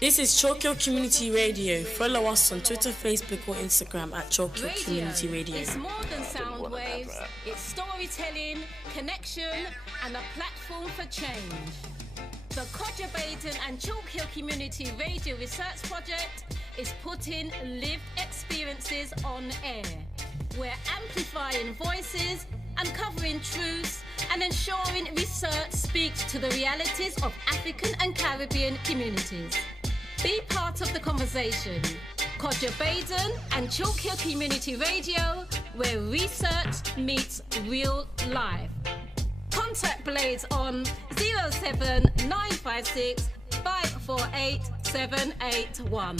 This is Chokyo Community Radio. Follow us on Twitter, Facebook, or Instagram at Chokyo Community Radio. It's more than sound waves. It's storytelling, connection, and a platform for change. The Kodja Baden and Chalk Hill Community Radio Research Project is putting lived experiences on air. We're amplifying voices, uncovering truths, and ensuring research speaks to the realities of African and Caribbean communities. Be part of the conversation. Kodja Baden and Chalk Hill Community Radio, where research meets real life. Contact Blades on 07956 548 781.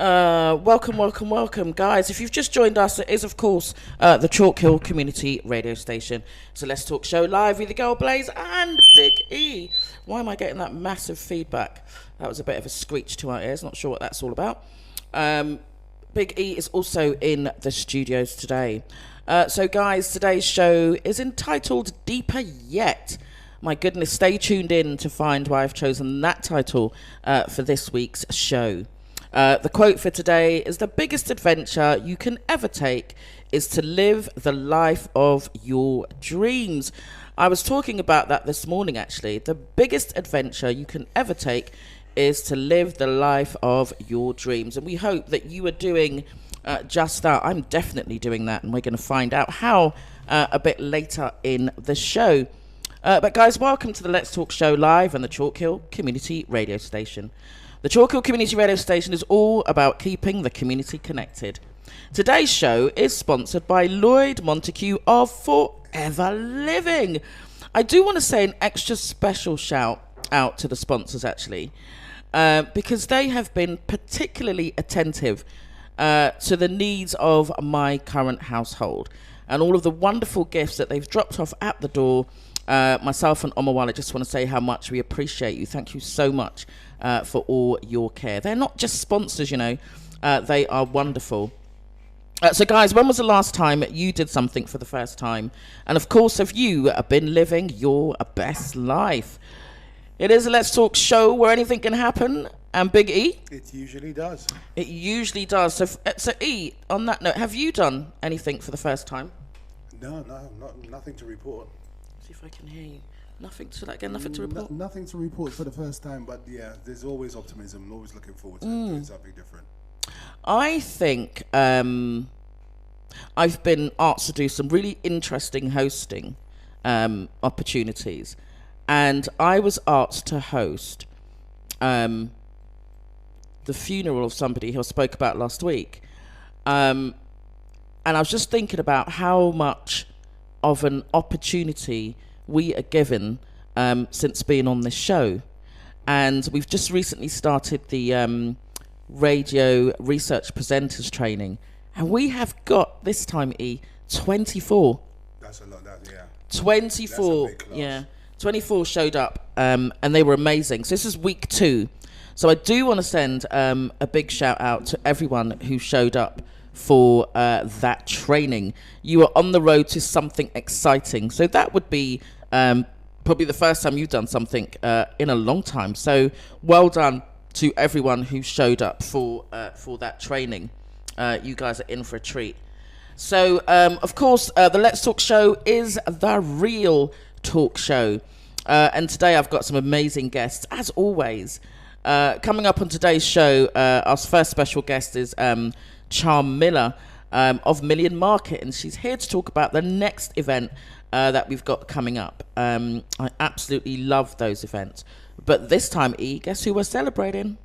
Welcome, guys. If you've just joined us, it is, of course, the Chalk Hill Community Radio Station. So Let's Talk Show live with the girl Blaze and Big E. Why am I getting that massive feedback? That was a bit of a screech to our ears. Not sure what that's all about. Big E is also in the studios today. So, guys, today's show is entitled Deeper Yet. My goodness, stay tuned in to find why I've chosen that title for this week's show. The quote for today is: the biggest adventure you can ever take is to live the life of your dreams. I was talking about that this morning, actually. The biggest adventure you can ever take is to live the life of your dreams. And we hope that you are doing just that. I'm definitely doing that, and we're going to find out how a bit later in the show. But guys, welcome to the Let's Talk Show live on the Chalk Hill Community Radio Station. The Chalk Hill Community Radio Station is all about keeping the community connected. Today's show is sponsored by Lloyd Montague of Forever Living. I do want to say an extra special shout out to the sponsors, actually, because they have been particularly attentive to the needs of my current household and all of the wonderful gifts that they've dropped off at the door. Myself and Omawala just want to say how much we appreciate you. Thank you so much for all your care. They're not just sponsors, you know. They are wonderful. So, guys, when was the last time you did something for the first time? And, of course, have you been living your best life? It is a Let's Talk show where anything can happen. And Big E? It usually does. It usually does. So E, on that note, have you done anything for the first time? No, nothing to report. See if I can hear you. Nothing to report? Nothing to report for the first time, but yeah, there's always optimism and always looking forward to doing something different. I think I've been asked to do some really interesting hosting opportunities, and I was asked to host the funeral of somebody who I spoke about last week, and I was just thinking about how much of an opportunity we are given since being on this show. And we've just recently started the radio research presenters training, and we have got this time 24. That's a lot, yeah. 24, yeah. 24 showed up, and they were amazing. So this is week 2. So I do want to send a big shout out to everyone who showed up for that training. You are on the road to something exciting. So that would be probably the first time you've done something in a long time. So well done to everyone who showed up for that training. You guys are in for a treat. So, of course, the Let's Talk show is the real talk show. And today I've got some amazing guests, as always. Coming up on today's show, our first special guest is Charm Miller of Million Market, and she's here to talk about the next event that we've got coming up. I absolutely love those events. But this time, guess who we're celebrating?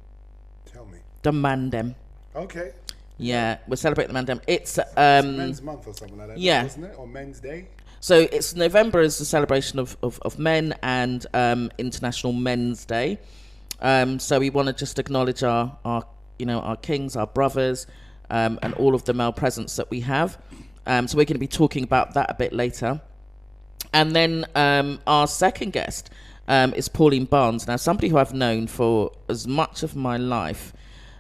Tell me. The Mandem. Okay. Yeah, we're celebrating the Mandem. It's Men's Month or something like that, yeah. Wasn't it? Or Men's Day? So it's November is the celebration of men and International Men's Day. So we want to just acknowledge our kings, our brothers, and all of the male presence that we have. So we're going to be talking about that a bit later. And then our second guest is Pauline Barnes. Now, somebody who I've known for as much of my life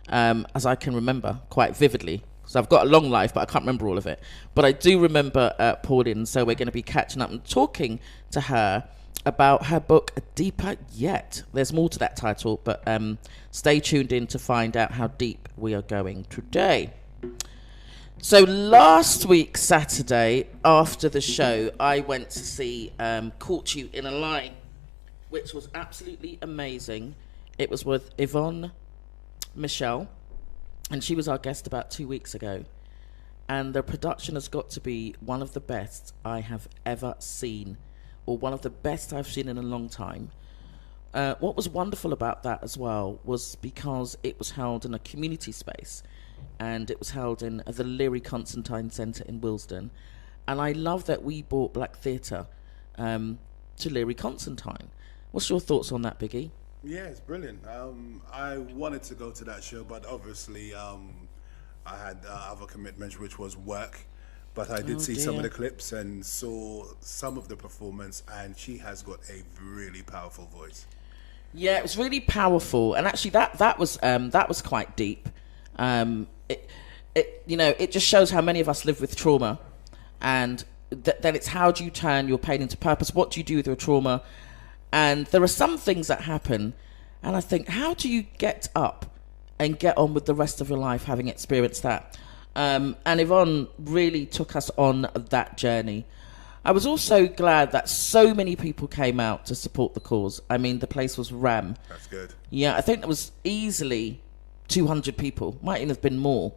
as I can remember, quite vividly. So I've got a long life, but I can't remember all of it. But I do remember Pauline, so we're going to be catching up and talking to her about her book, Deeper Yet. There's more to that title, but stay tuned in to find out how deep we are going today. So last week, Saturday, after the show, I went to see Caught You in a Lie, which was absolutely amazing. It was with Yvonne Michelle, and she was our guest about 2 weeks ago. And the production has got to be one of the best I have ever seen, or one of the best I've seen in a long time. What was wonderful about that as well was because it was held in a community space, and it was held in the Leary Constantine Centre in Willesden. And I love that we brought black theatre to Leary Constantine. What's your thoughts on that, Biggie? Yeah, it's brilliant. I wanted to go to that show, but obviously I had other commitments, which was work. But I did see some of the clips and saw some of the performance, and she has got a really powerful voice. Yeah, it was really powerful, and actually that was quite deep. It just shows how many of us live with trauma, and then it's how do you turn your pain into purpose? What do you do with your trauma? And there are some things that happen, and I think, how do you get up and get on with the rest of your life having experienced that? And Yvonne really took us on that journey. I was also glad that so many people came out to support the cause. I mean, the place was ram. That's good. Yeah, I think there was easily 200 people. Might even have been more.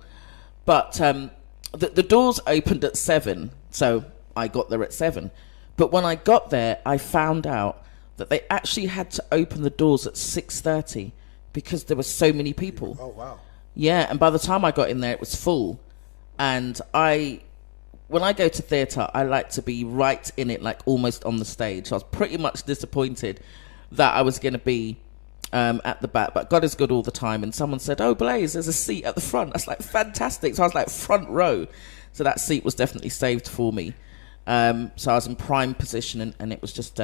But the doors opened at 7, so I got there at 7. But when I got there, I found out that they actually had to open the doors at 6:30 because there were so many people. Oh, wow. Yeah, and by the time I got in there, it was full. And when I go to theatre, I like to be right in it, like almost on the stage. So I was pretty much disappointed that I was going to be at the back. But God is good all the time. And someone said, "Oh, Blaze, there's a seat at the front." I was like, fantastic. So I was like front row. So that seat was definitely saved for me. So I was in prime position, and it was just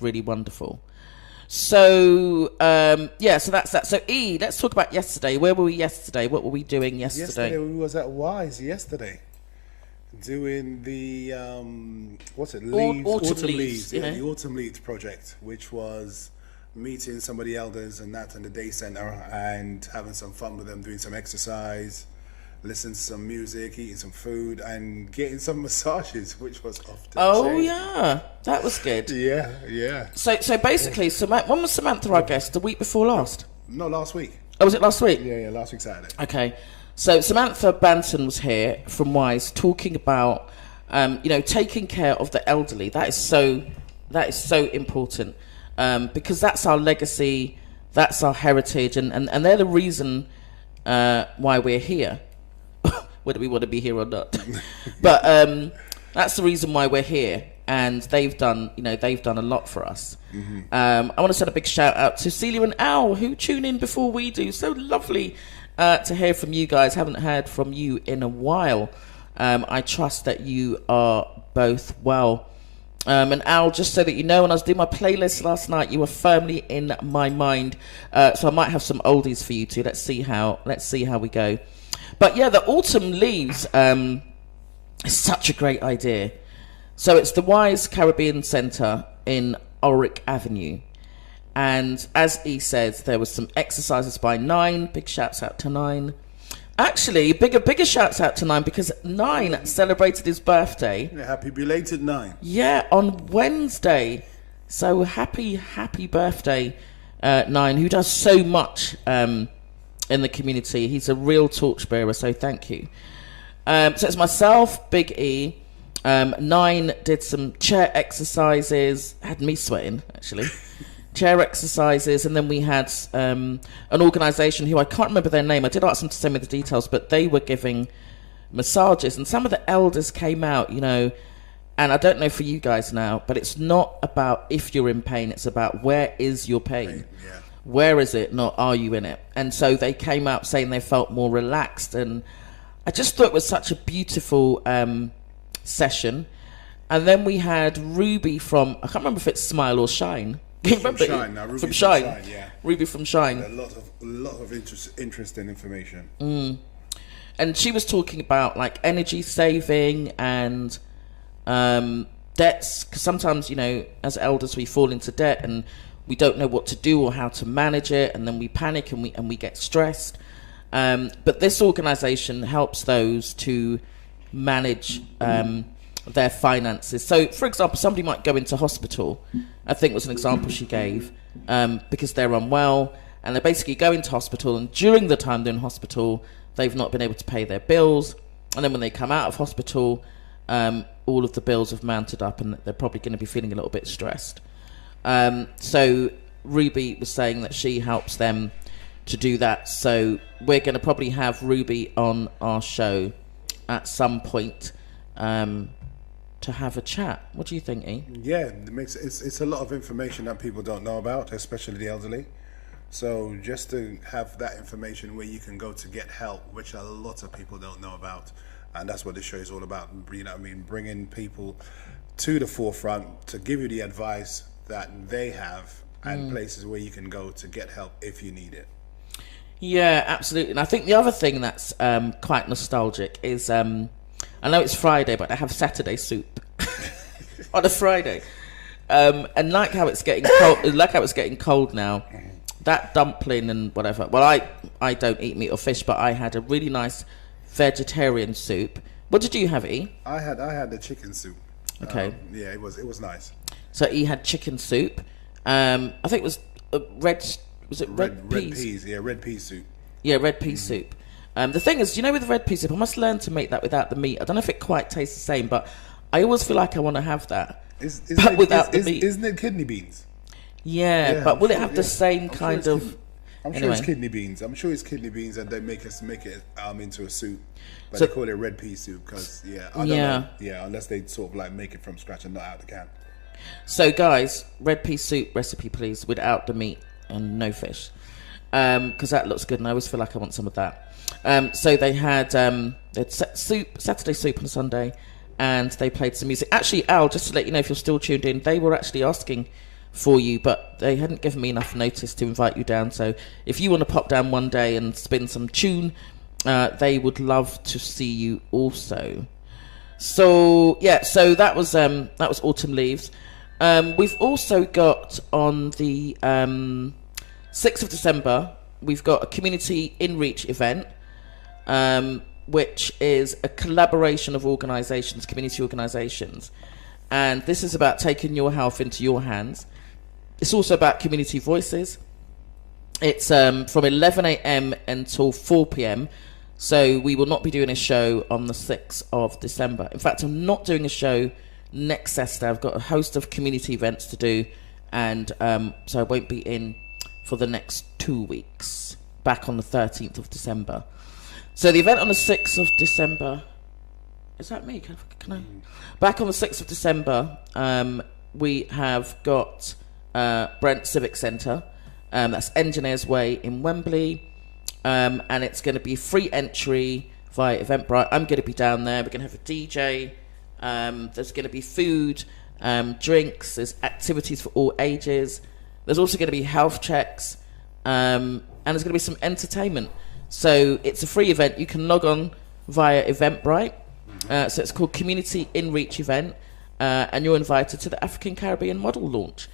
really wonderful. So, so that's that. So, E, let's talk about yesterday. Where were we yesterday? What were we doing yesterday? Yesterday we was at Wise yesterday, doing the, Leaves? Autumn Leaves, Yeah, the Autumn Leaves project, which was meeting some of the elders and that in the day centre and having some fun with them, doing some exercise, listening to some music, eating some food, and getting some massages, which was off the chain. Yeah, that was good. Yeah. So basically, when was Samantha our guest? The week before last? No, last week. Oh, was it last week? Yeah, last week Saturday. Okay. So Samantha Banton was here from Wise talking about, taking care of the elderly. That is so important because that's our legacy, that's our heritage, and they're the reason why we're here. Whether we want to be here or not. But that's the reason why we're here, and they've done a lot for us. Mm-hmm. I want to send a big shout out to Celia and Al, who tune in before we do. So lovely to hear from you guys. Haven't heard from you in a while. I trust that you are both well. And Al, just so that you know, when I was doing my playlist last night, you were firmly in my mind. So I might have some oldies for you too. Let's see how we go. But yeah, the Autumn Leaves is such a great idea. So it's the Wise Caribbean Centre in Ulrich Avenue. And as E says, there was some exercises by 9. Big shouts out to 9. Actually, bigger shouts out to 9 because 9 celebrated his birthday. Yeah, happy belated 9. Yeah, on Wednesday. So happy birthday, 9, who does so much in the community. He's a real torchbearer, so thank you. So it's myself, Big E. 9 did some chair exercises. Had me sweating, actually. Chair exercises, and then we had an organisation who I can't remember their name. I did ask them to send me the details, but they were giving massages, and some of the elders came out, and I don't know for you guys now, but it's not about if you're in pain, it's about where is your pain. Yeah. Where is it, not are you in it? And so they came out saying they felt more relaxed, and I just thought it was such a beautiful session. And then we had Ruby from, I can't remember if it's Smile or Shine. Can you remember? Shine. Now, Ruby from Shine. Yeah. Ruby from Shine. A lot of interesting information. And she was talking about like energy saving and debts, because sometimes, you know, as elders we fall into debt and we don't know what to do or how to manage it, and then we panic and we get stressed. But this organisation helps those to manage their finances. So, for example, somebody might go into hospital. I think was an example she gave, because they're unwell, and they basically go into hospital, and during the time they're in hospital, they've not been able to pay their bills, and then when they come out of hospital, all of the bills have mounted up, and they're probably going to be feeling a little bit stressed. So Ruby was saying that she helps them to do that. So we're going to probably have Ruby on our show at some point to have a chat. What do you think, E? Yeah, it's a lot of information that people don't know about, especially the elderly. So just to have that information where you can go to get help, which a lot of people don't know about, and that's what this show is all about. You know what I mean? Bringing people to the forefront to give you the advice that they have and places where you can go to get help if you need it. Yeah, absolutely. And I think the other thing that's quite nostalgic is, I know it's Friday, but I have Saturday soup on a Friday. And like how it's getting cold now, that dumpling and whatever. Well, I don't eat meat or fish, but I had a really nice vegetarian soup. What did you have, E? I had the chicken soup. Okay. Yeah, it was nice. So E had chicken soup. I think it was red peas? Red peas, yeah, red pea soup. Yeah, red pea soup. The thing is, you know, with the red pea soup, I must learn to make that without the meat. I don't know if it quite tastes the same, but I always feel like I want to have that. Without the meat. Isn't it kidney beans? Yeah, but will it have the same kind of... I'm sure it's kidney beans. I'm sure it's kidney beans, and they make it into a soup. But So- they call it red pea soup because, I don't know. Yeah, unless they sort of like make it from scratch and not out the can. So, guys, red pea soup recipe, please, without the meat and no fish. Because that looks good, and I always feel like I want some of that. So they had Saturday soup on Sunday, and they played some music. Actually, Al, just to let you know if you're still tuned in, they were actually asking for you, but they hadn't given me enough notice to invite you down. So if you want to pop down one day and spin some tune, they would love to see you also. So yeah, so that was Autumn Leaves. We've also got on the 6th of December, we've got a community in-reach event, which is a collaboration of organisations, community organisations, and this is about taking your health into your hands. It's also about community voices. It's from 11 a.m. until 4 p.m. So we will not be doing a show on the 6th of December. In fact, I'm not doing a show next Saturday. I've got a host of community events to do, and so I won't be in for the next 2 weeks, back on the 13th of December. So the event on the 6th of December... Is that me? Can I? Back on the 6th of December, we have got Brent Civic Centre. That's Engineers Way in Wembley. And it's going to be free entry via Eventbrite. I'm going to be down there. We're going to have a DJ. There's going to be food, drinks. There's activities for all ages. There's also going to be health checks. And there's going to be some entertainment. So it's a free event. You can log on via Eventbrite. So it's called Community In-Reach Event, and you're invited to the African Caribbean Model Launch.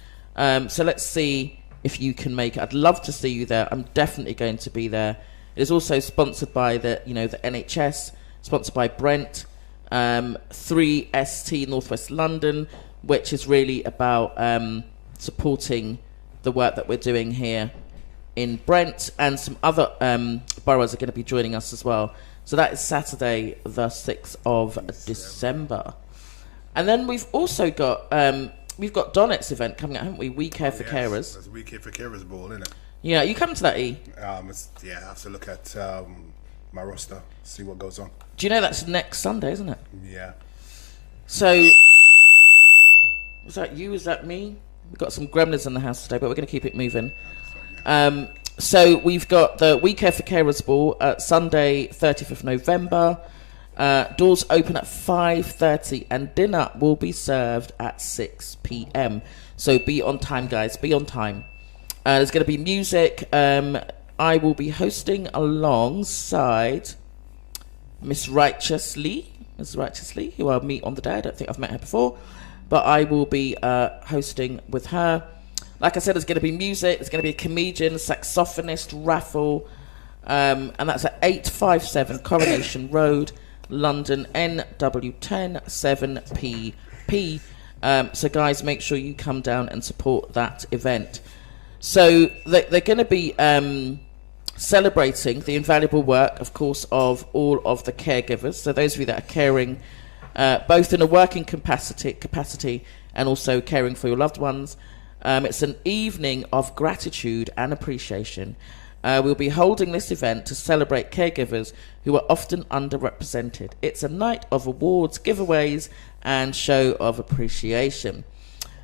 So let's see if you can make it. I'd love to see you there. I'm definitely going to be there. It is also sponsored by the NHS, sponsored by Brent, 3ST Northwest London, which is really about supporting the work that we're doing here in Brent, and some other boroughs are going to be joining us as well. So that is Saturday, the 6th of December. And then we've also got Donet's event coming up, haven't we? We Care for Carers. That's We Care for Carers ball, isn't it? Yeah, you come to that, E? I have to look at my roster, see what goes on. Do you know that's next Sunday, isn't it? Yeah. So, was that you? Is that me? We've got some gremlins in the house today, but we're going to keep it moving. So we've got the We Care for Carers ball Sunday, 30th of November. Doors open at 5:30 and dinner will be served at 6 p.m. So be on time, guys. Be on time. There's going to be music. I will be hosting alongside Miss Righteous Lee, who I'll meet on the day. I don't think I've met her before, but I will be hosting with her. Like I said, there's going to be music, there's going to be a comedian, saxophonist, raffle, and that's at 857 Coronation Road, London, NW10 7PP. So guys, make sure you come down and support that event. So they're going to be celebrating the invaluable work, of course, of all of the caregivers. So those of you that are caring, both in a working capacity and also caring for your loved ones. It's an evening of gratitude and appreciation. We'll be holding this event to celebrate caregivers who are often underrepresented. It's a night of awards, giveaways, and show of appreciation.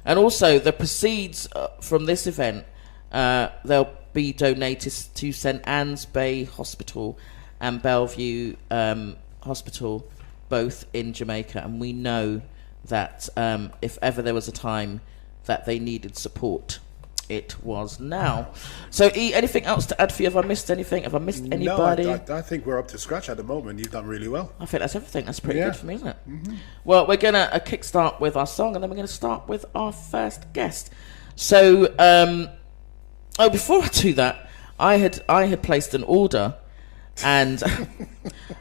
And also, the proceeds from this event, they'll be donated to St Anne's Bay Hospital and Bellevue Hospital, both in Jamaica. And we know that if ever there was a time that they needed support, it was now. So, E, anything else to add for you? Have I missed anything? Have I missed anybody? No, I think we're up to scratch at the moment. You've done really well. I think that's everything. That's pretty good for me, isn't it? Mm-hmm. Well, we're going to kickstart with our song, and then we're going to start with our first guest. So, before I do that, I had placed an order, and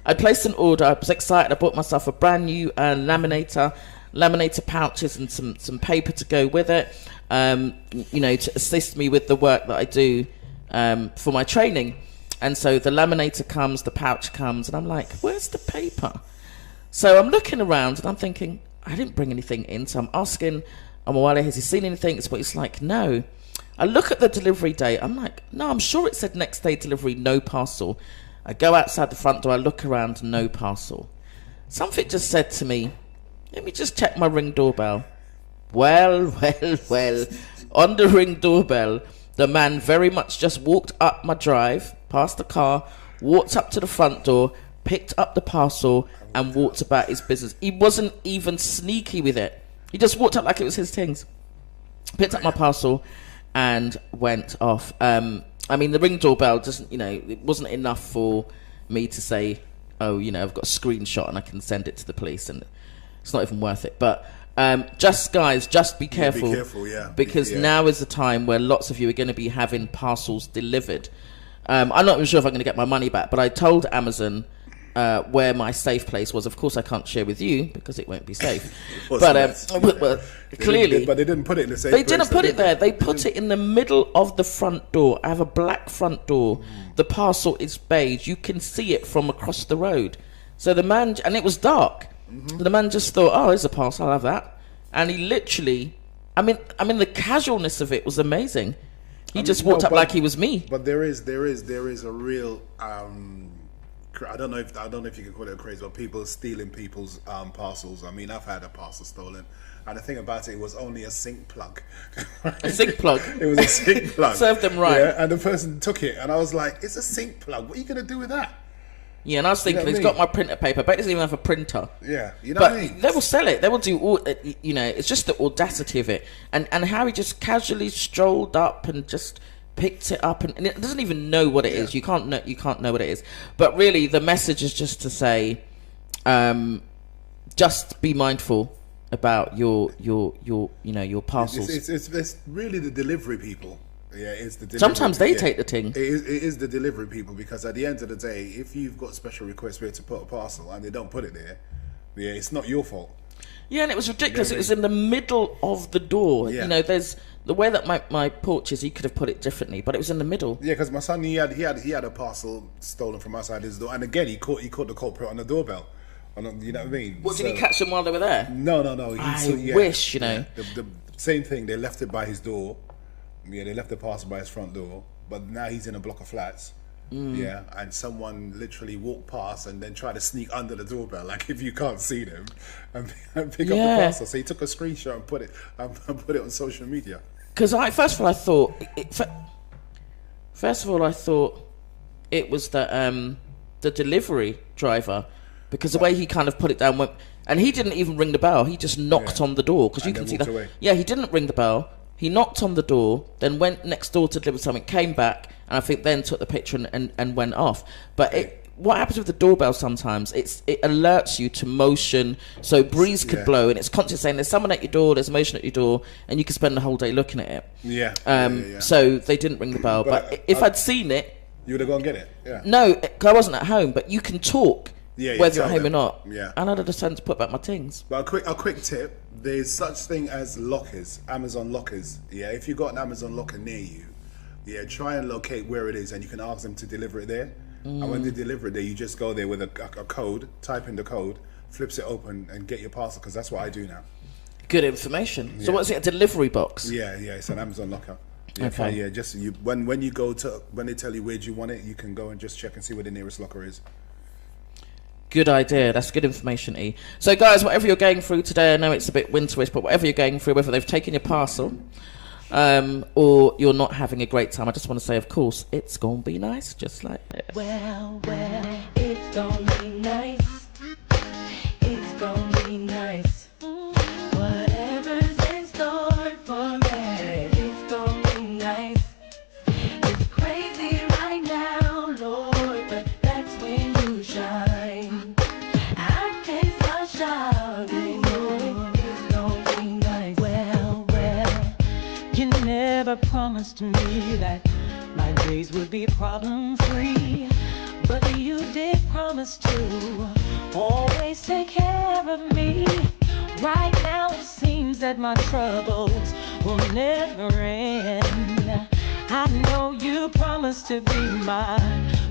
I placed an order. I was excited. I bought myself a brand new laminator pouches and some paper to go with it, to assist me with the work that I do for my training. And so the laminator comes, the pouch comes, and I'm like, where's the paper? So I'm looking around and I'm thinking, I didn't bring anything in. So I'm asking Omowale, has he seen anything? But he's like, no. I look at the delivery date. I'm like, no, I'm sure it said next day delivery, no parcel. I go outside the front door, I look around, no parcel. Something just said to me, let me just check my Ring doorbell. Well. On the Ring doorbell, the man very much just walked up my drive, past the car, walked up to the front door, picked up the parcel, and walked about his business. He wasn't even sneaky with it. He just walked up like it was his things. Picked up my parcel and went off. I mean, the Ring doorbell doesn't, it wasn't enough for me to say, I've got a screenshot and I can send it to the police, and it's not even worth it. But just be careful. Be careful, yeah. Because now is the time where lots of you are going to be having parcels delivered. I'm not even sure if I'm going to get my money back, but I told Amazon where my safe place was. Of course, I can't share with you because it won't be safe. But clearly, but they didn't put it in the safe. They didn't put it there. They put it in the middle of the front door. I have a black front door. The parcel is beige. You can see it from across the road. So the man, and it was dark. The man just thought, oh, here's a parcel, I'll have that. And he literally, I mean, the casualness of it was amazing. He just walked up like he was me. But there is a real, I don't know if you can call it a craze, but people stealing people's parcels. I mean, I've had a parcel stolen. And the thing about it was only a sink plug. A sink plug? It was a sink plug. Served them right. Yeah, and the person took it, and I was like, it's a sink plug. What are you going to do with that? Yeah, and I was thinking, he's got my printer paper, but he doesn't even have a printer. Yeah, what I mean? They will sell it. They will do all, it's just the audacity of it. And how he just casually strolled up and just picked it up, and it doesn't even know what it is. You can't know what it is. But really, the message is just to say, just be mindful about your parcels. It's really the delivery people. Yeah, it's the delivery. Sometimes they take the thing. It is the delivery people, because at the end of the day, if you've got special requests where to put a parcel and they don't put it there, it's not your fault. Yeah, and it was ridiculous. It was in the middle of the door. Yeah. There's the way that my porch is. He could have put it differently, but it was in the middle. Yeah, because my son he had a parcel stolen from outside his door, and again he caught the culprit on the doorbell. You know what I mean? What, did he catch them while they were there? No. I wish, The same thing. They left it by his door. Yeah, they left the parcel by his front door, but now he's in a block of flats. Yeah, and someone literally walked past and then tried to sneak under the doorbell, like if you can't see them, and pick up the parcel. So he took a screenshot and put it on social media. Because first of all, I thought it was the delivery driver, because the way he kind of put it down, and he didn't even ring the bell. He just knocked on the door, because you can see that. Away. Yeah, he didn't ring the bell. He knocked on the door, then went next door to deliver something, came back, and I think then took the picture and went off. But what happens with the doorbell sometimes, it alerts you to motion, so breeze could blow, and it's constantly saying there's someone at your door, there's motion at your door, and you can spend the whole day looking at it. So they didn't ring the bell, but if I'd seen it, you would have gone and get it. Yeah. No, 'cause I wasn't at home, but you can talk whether you're at home or not. Yeah. And I'd have decided to put back my things. But a quick tip: there's such thing as lockers, Amazon lockers. Yeah, if you've got an Amazon locker near you, try and locate where it is, and you can ask them to deliver it there. And when they deliver it there, you just go there with a code, type in the code, flips it open, and get your parcel. Because that's what I do now. Good information. So what's it? A delivery box? Yeah, it's an Amazon locker. Yeah, Okay. Yeah, just when you go to, when they tell you where do you want it, you can go and just check and see where the nearest locker is. Good idea. That's good information, E. So, guys, whatever you're going through today, I know it's a bit winterish, but whatever you're going through, whether they've taken your parcel or you're not having a great time, I just want to say, of course, it's going to be nice, just like this. Well, it's going to be nice. It's going to be nice. Whatever's in store for me, it's going to be nice. It's crazy right now, Lord, but that's when you shine. I taste my shine, Lord, it's going to be nice. Well, you never promised me that my days would be problem-free, but you did promise to always take care of me. Right now it seems that my troubles will never end. I know you promised to be my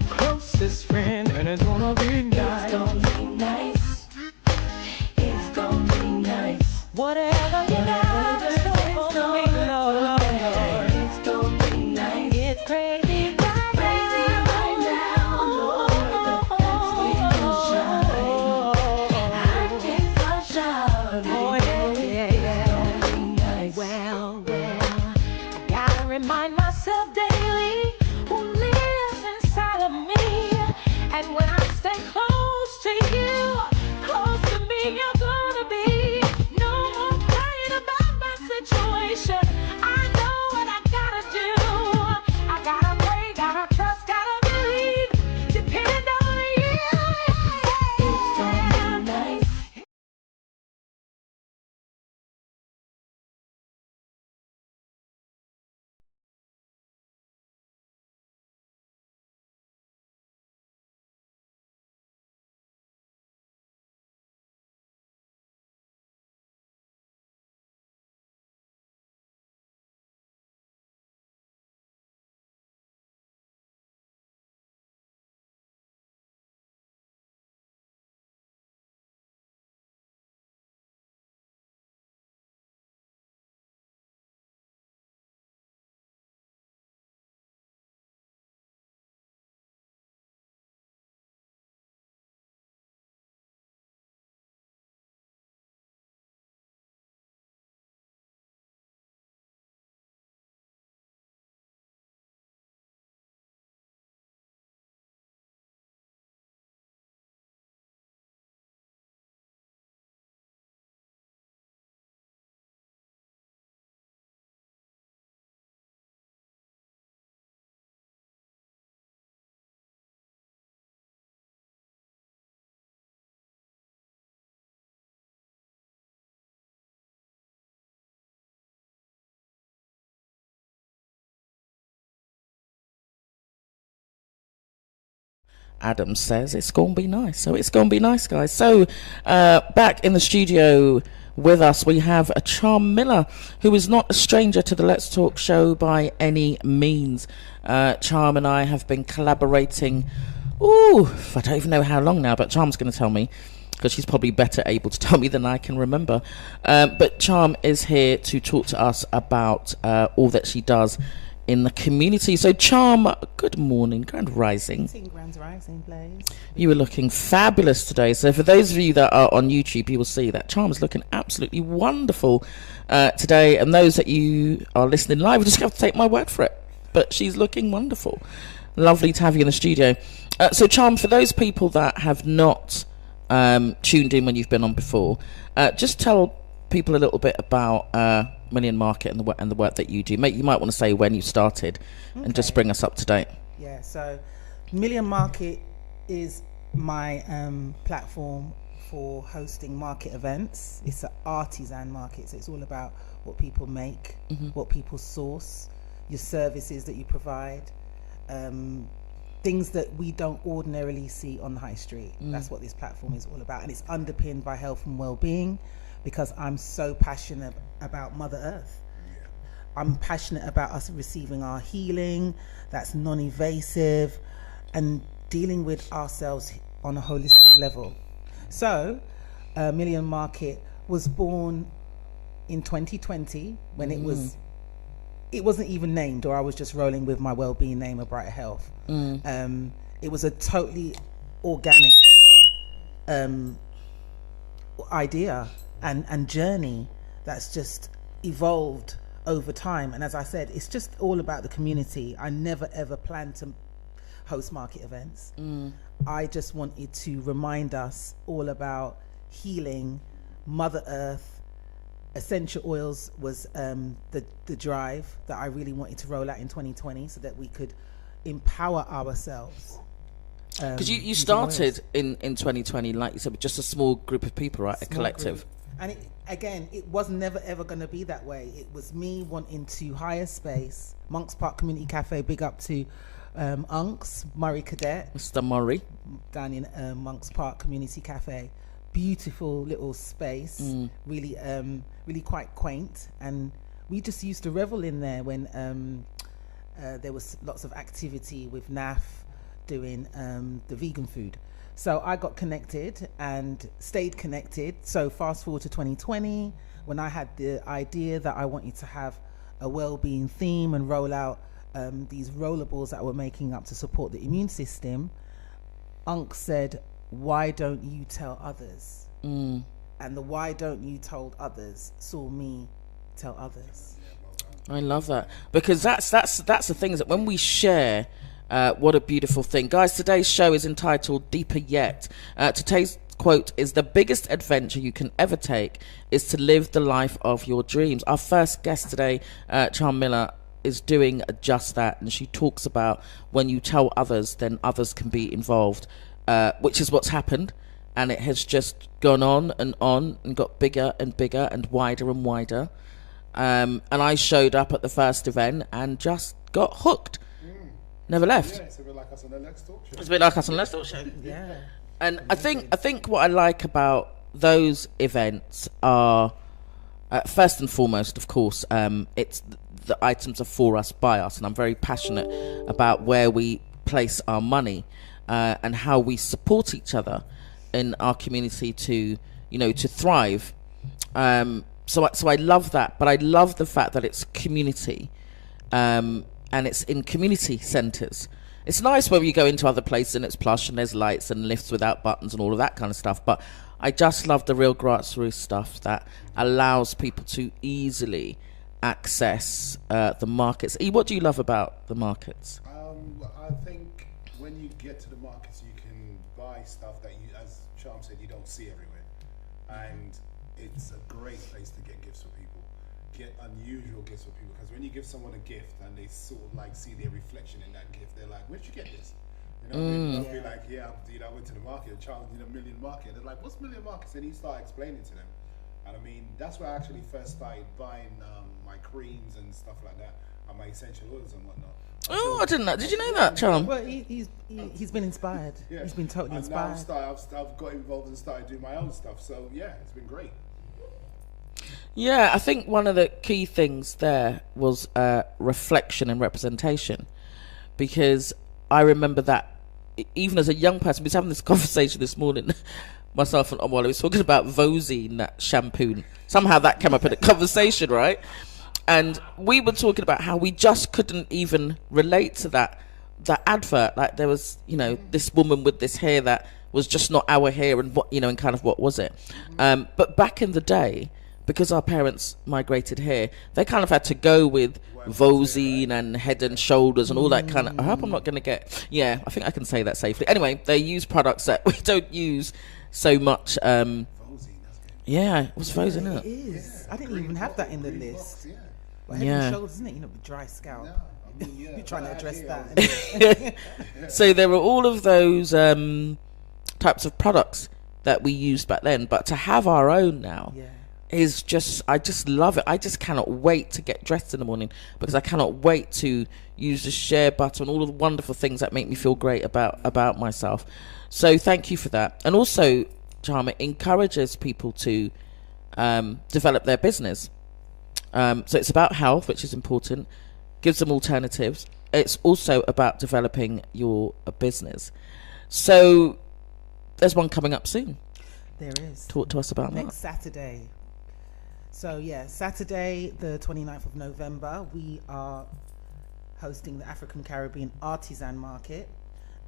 closest friend, and it's gonna be nice. It's gonna be nice. It's gonna be nice. Whatever you got in store for me, Lord, it's gonna be nice. It's crazy right now, Lord, but that's when you shine. I taste my shine. Oh yeah. It's gonna be nice. Well, I gotta remind myself daily who lives inside of me, and when I stay close to you, close to me, you're gonna be no more crying about my situation. I know what I gotta do. I gotta pray, gotta trust, gotta believe. Depend on you. It's gonna be nice. Adam says it's going to be nice. So it's going to be nice, guys. So back in the studio with us, we have a Charm Miller, who is not a stranger to the Let's Talk show by any means. Charm and I have been collaborating, I don't even know how long now, but Charm's going to tell me, because she's probably better able to tell me than I can remember. But Charm is here to talk to us about all that she does in the community. So Charm, good morning, grand rising. Grand rising, please. You were looking fabulous today. So for those of you that are on YouTube, you will see that Charm is looking absolutely wonderful today. And those that you are listening live, you just have to take my word for it. But she's looking wonderful. Lovely to have you in the studio. So Charm, for those people that have not tuned in when you've been on before, just tell people a little bit about Million Market and the work that you do. You might want to say when you started and just bring us up to date. Yeah, so Million Market is my platform for hosting market events. It's an artisan market, so it's all about what people make, what people source, your services that you provide, things that we don't ordinarily see on the high street. That's what this platform is all about, and it's underpinned by health and well-being, because I'm so passionate about Mother Earth. I'm passionate about us receiving our healing that's non-invasive and dealing with ourselves on a holistic level. So Million Market was born in 2020 when it wasn't even named, or I was just rolling with my well-being name of Bright Health. It was a totally organic idea and journey that's just evolved over time. And as I said, it's just all about the community. I never ever planned to host market events. I just wanted to remind us all about healing, Mother Earth. Essential oils was the drive that I really wanted to roll out in 2020, so that we could empower ourselves. Because you started in 2020, like you said, with just a small group of people, right? A collective. Group. And it was never ever going to be that way. It was me wanting to hire space. Monks Park Community Cafe, big up to Unks, Murray Cadet. Mr. Murray. Down in Monks Park Community Cafe. Beautiful little space, really quite quaint. And we just used to revel in there when there was lots of activity with NAF doing the vegan food. So I got connected and stayed connected. So fast forward to 2020, when I had the idea that I wanted to have a well-being theme and roll out these rollerballs that we're making up to support the immune system, Unc said, why don't you tell others? And the why don't you told others saw me tell others. I love that, because that's the thing, is that when we share, what a beautiful thing. Guys, today's show is entitled Deeper Yet. Today's quote is, the biggest adventure you can ever take is to live the life of your dreams. Our first guest today, Charm Miller, is doing just that, and she talks about when you tell others, then others can be involved, which is what's happened, and it has just gone on and got bigger and bigger and wider. And I showed up at the first event and just got hooked. Never left. Yeah, it's a bit like us on the Let's Talk Show. It's a bit like us on Let's Talk Show. Yeah. And I think what I like about those events are, first and foremost, of course, it's the items are for us, by us, and I'm very passionate about where we place our money and how we support each other in our community to thrive. So I love that, but I love the fact that it's community, and it's in community centres. It's nice when you go into other places and it's plush and there's lights and lifts without buttons and all of that kind of stuff, but I just love the real grassroots stuff that allows people to easily access the markets. E, what do you love about the markets? I think when you get to the markets, you can buy stuff that you, as Charm said, you don't see everywhere. And it's a great place to get gifts for people. Get unusual gifts for people, because when you give someone a gift and they sort of like see their reflection in that gift, they're like, where'd you get this? They'll be like, I went to the market, Charles did a Million Market. They're like, what's Million Markets? And he started explaining to them. And I mean, that's where I actually first started buying my creams and stuff like that, and my essential oils and whatnot. Oh, I didn't know. Did you know that, Charm? Well, he's been inspired. Yeah. He's been totally inspired. Now I've got involved and started doing my own stuff. So yeah, it's been great. Yeah, I think one of the key things there was reflection and representation, because I remember that even as a young person, we was having this conversation this morning, myself and Omwale was talking about Vosine, that shampoo. Somehow that came up in a conversation, right? And we were talking about how we just couldn't even relate to that advert. Like there was, this woman with this hair that was just not our hair, and what, and kind of what was it? But back in the day, because our parents migrated here, they kind of had to go with Vosine and Head and Shoulders and all that kind of. I hope I'm not going to get. Yeah, I think I can say that safely. Anyway, they use products that we don't use so much. Yeah, it was Vosine, isn't it? It is. I didn't even have that in the list. But Head and Shoulders, isn't it? The dry scalp. You're trying to address that. So there are all of those types of products that we used back then, but to have our own now is just, I just love it. I just cannot wait to get dressed in the morning because I cannot wait to use the share button, all of the wonderful things that make me feel great about myself. So thank you for that. And also, Charm, encourages people to develop their business. So it's about health, which is important, gives them alternatives. It's also about developing your business. So there's one coming up soon. There is. Talk to us about next Saturday. So yeah, Saturday the 29th of November, we are hosting the African Caribbean Artisan Market,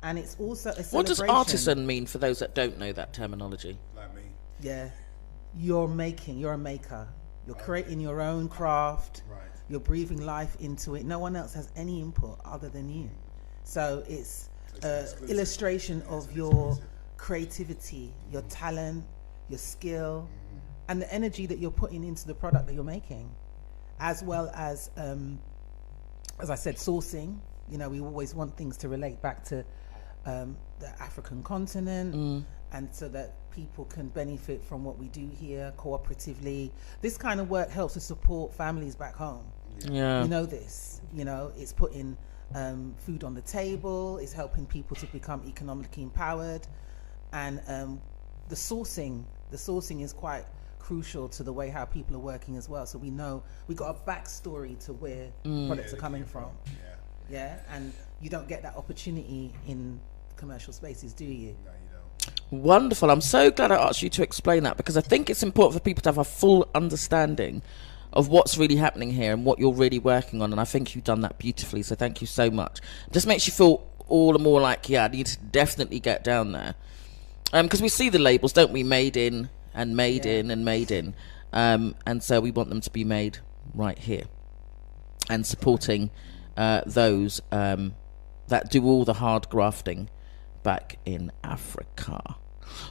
and it's also a celebration. What does artisan mean for those that don't know that terminology? Like me. Yeah, you're a maker. You're creating your own craft. Right. You're breathing life into it. No one else has any input other than you. So it's an illustration of your creativity, your talent, your skill, and the energy that you're putting into the product that you're making, as well as I said, sourcing. You know, we always want things to relate back to the African continent, and so that people can benefit from what we do here cooperatively. This kind of work helps to support families back home. Yeah. You know this. You know, it's putting food on the table. It's helping people to become economically empowered, and the sourcing is quite crucial to the way how people are working as well. So we know we got a backstory to where products are coming from. Yeah, and you don't get that opportunity in commercial spaces, do you? No, you don't. Wonderful. I'm so glad I asked you to explain that, because I think it's important for people to have a full understanding of what's really happening here and what you're really working on, and I think you've done that beautifully, so thank you so much. Just makes you feel all the more like, yeah, I need to definitely get down there, because we see the labels, don't we? Made in and made in and made in, and so we want them to be made right here, and supporting those that do all the hard grafting back in Africa.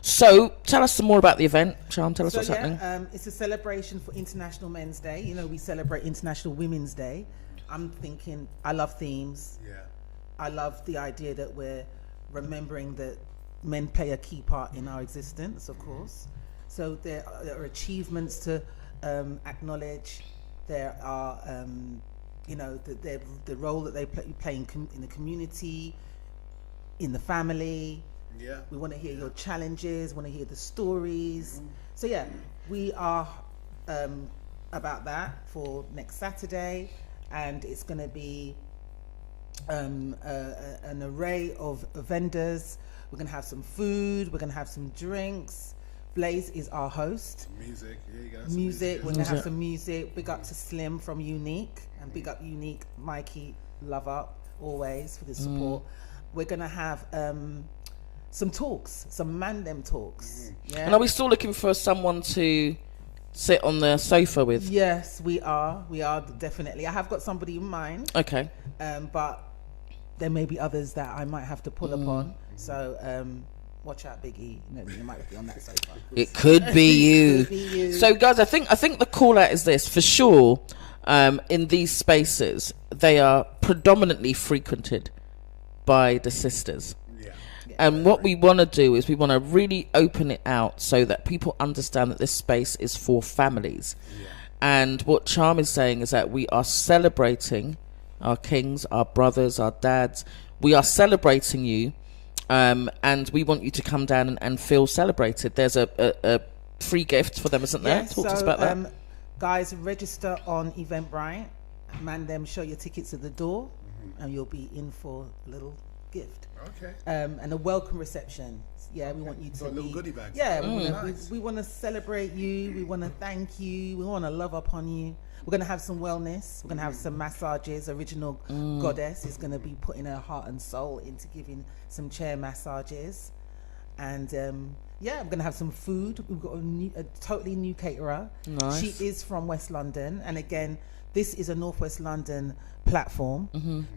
So tell us some more about the event, Charm. Tell us what's happening. It's a celebration for International Men's Day. You know, we celebrate International Women's Day. I'm thinking, I love themes. Yeah. I love the idea that we're remembering that men play a key part in our existence, of course. So there are achievements to acknowledge. There are, you know, the role that they play in the community, in the family. Yeah. We want to hear your challenges, want to hear the stories. So yeah, we are about that for next Saturday, and it's going to be an array of vendors. We're going to have some food, we're going to have some drinks. Blaze is our host. Music, yeah, you got some Music, we're going to have some music. Big up to Slim from Unique, and big up Unique, Mikey, love up always for the support. We're going to have some talks, some Mandem talks. Yeah. And are we still looking for someone to sit on the sofa with? Yes, we are. We are definitely. I have got somebody in mind. Okay. But there may be others that I might have to pull upon. So watch out, Biggie. You might be on that sofa. It could be you. Could be you. So, guys, I think the call out is this for sure. In these spaces, they are predominantly frequented by the sisters. And what we want to do is we want to really open it out so that people understand that this space is for families. And what Charm is saying is that we are celebrating our kings, our brothers, our dads. We are celebrating you, and we want you to come down and feel celebrated. There's a free gift for them, isn't there? Talk to us about that. Guys, register on Eventbrite. Mandem, show your tickets at the door, and you'll be in for a little gift. Okay. And a welcome reception. Yeah, we want you to little goodie bags. Yeah, we want to celebrate you. We want to thank you. We want to love upon you. We're going to have some wellness. We're going to have some massages. Original Goddess is going to be putting her heart and soul into giving some chair massages. And yeah, we're going to have some food. We've got a totally new caterer. Nice. She is from West London. And again, this is a Northwest London platform.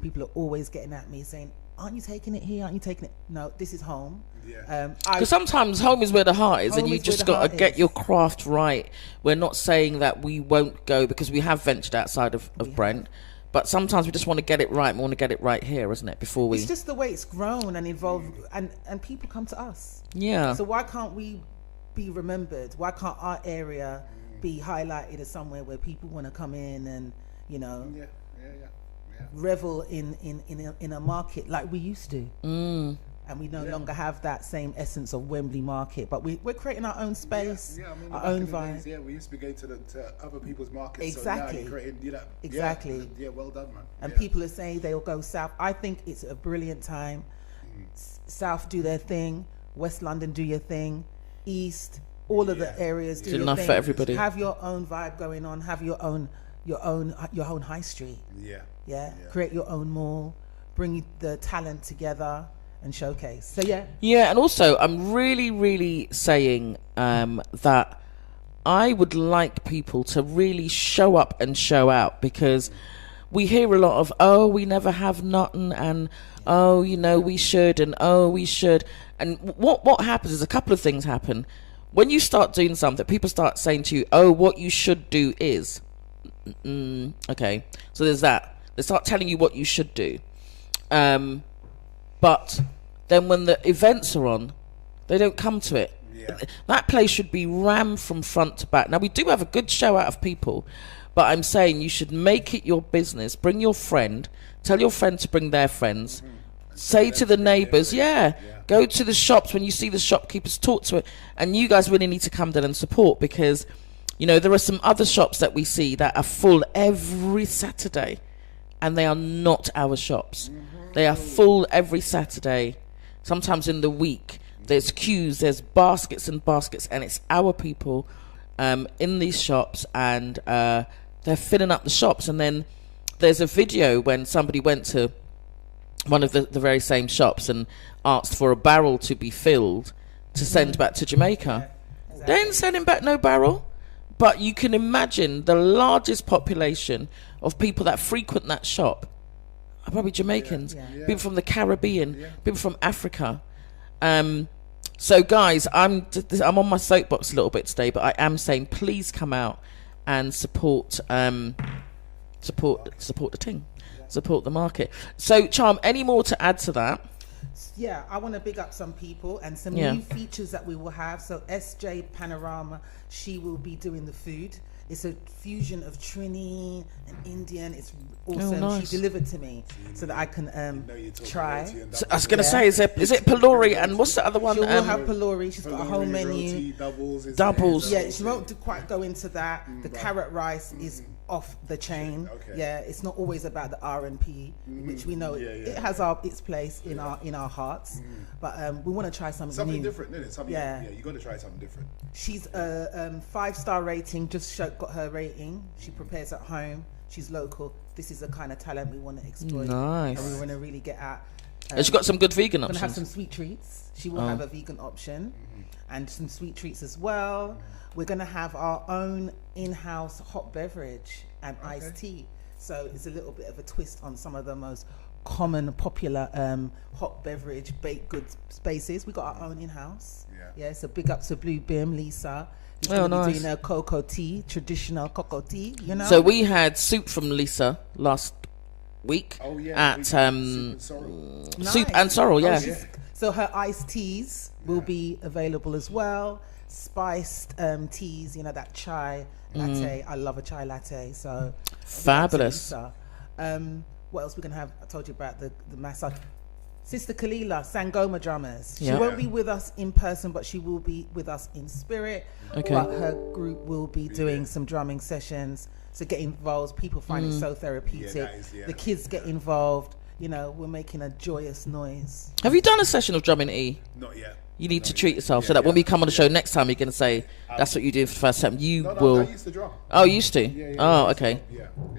People are always getting at me saying, aren't you taking it here? Aren't you taking it? No, this is home. Yeah. Because sometimes home is where the heart is, and you just got to get your craft right. We're not saying that we won't go, because we have ventured outside of Brent, But sometimes we just want to get it right. We want to get it right here, isn't it? Before we... It's just the way it's grown and evolved, and people come to us. Yeah. So why can't we be remembered? Why can't our area be highlighted as somewhere where people want to come in and, you know, revel in a market like we used to? And we no longer have that same essence of Wembley Market, but we're creating our own space, our own vibe. Days, we used to be going to other people's markets. Exactly. So now you're creating, Exactly. Yeah, well done, man. And people are saying they'll go south. I think it's a brilliant time. South do their thing, West London do your thing, East, all of the areas do It's your enough thing. for everybody. Have your own vibe going on. Have your own high street. Yeah. Create your own mall. Bring the talent together and showcase. So Yeah, and also I'm really, really saying that I would like people to really show up and show out, because we hear a lot of, oh, we never have nothing, and oh, you know, we should, and oh, we should. And what happens is a couple of things happen. When you start doing something, people start saying to you, oh, what you should do is, okay, so there's that. They start telling you what you should do. But then when the events are on, they don't come to it. That place should be rammed from front to back. Now, we do have a good show out of people, but I'm saying you should make it your business. Bring your friend. Tell your friend to bring their friends. Say to the neighbours, go to the shops when you see the shopkeepers, talk to it. And you guys really need to come down and support, because, you know, there are some other shops that we see that are full every Saturday, and they are not our shops. They are full every Saturday, sometimes in the week. There's queues, there's baskets and baskets, and it's our people in these shops, and they're filling up the shops. And then there's a video when somebody went to one of the very same shops and asked for a barrel to be filled to send back to Jamaica. They ain't sending back no barrel. But you can imagine the largest population of people that frequent that shop are probably Jamaicans, people from the Caribbean, people from Africa. So guys, I'm on my soapbox a little bit today, but I am saying please come out and support the thing, support the market. So Charm, any more to add to that? Yeah, I want to big up some people and some new features that we will have. So SJ Panorama, she will be doing the food. It's a fusion of Trini and Indian. It's awesome. Nice. She delivered to me so that I can try. So I was going to say, is it Pelori and what's the other one? She will have Pelori. She's got a whole menu. Roti, doubles. Yeah, she won't quite go into that. The carrot rice is off the chain. Yeah, it's not always about the R&P, which we know it has its place in our hearts. But we want to try something new. Different, isn't it? Something, you got to try something different. She's a 5-star rating. Just got her rating. She prepares at home. She's local. This is the kind of talent we want to exploit. Nice. And we want to really get at. Has she got some good vegan We're going options? to have some sweet treats. She will have a vegan option and some sweet treats as well. We're going to have our own in-house hot beverage and iced tea. So it's a little bit of a twist on some of the most common, popular hot beverage baked goods spaces. We got our own in-house. Yeah, so big up to Blue Bim, Lisa. Who's going to be doing her cocoa tea, traditional cocoa tea, you know? So we had soup from Lisa last week at Soup and Sorrel, So her iced teas will be available as well. Spiced teas, you know, that chai latte. I love a chai latte. So fabulous. What else we're gonna have? I told you about the massage. Sister Kalila, Sangoma drummers. She won't be with us in person, but she will be with us in spirit. Okay. But her group will be doing some drumming sessions. So get involved. People find it so therapeutic. The kids get involved. You know, we're making a joyous noise. Have you done a session of drumming, E? Not yet. You need to treat yourself so that when we come on the show next time, you're going to say, that's what you did for the first time. Will. I used to drum. Oh, you used to? Okay.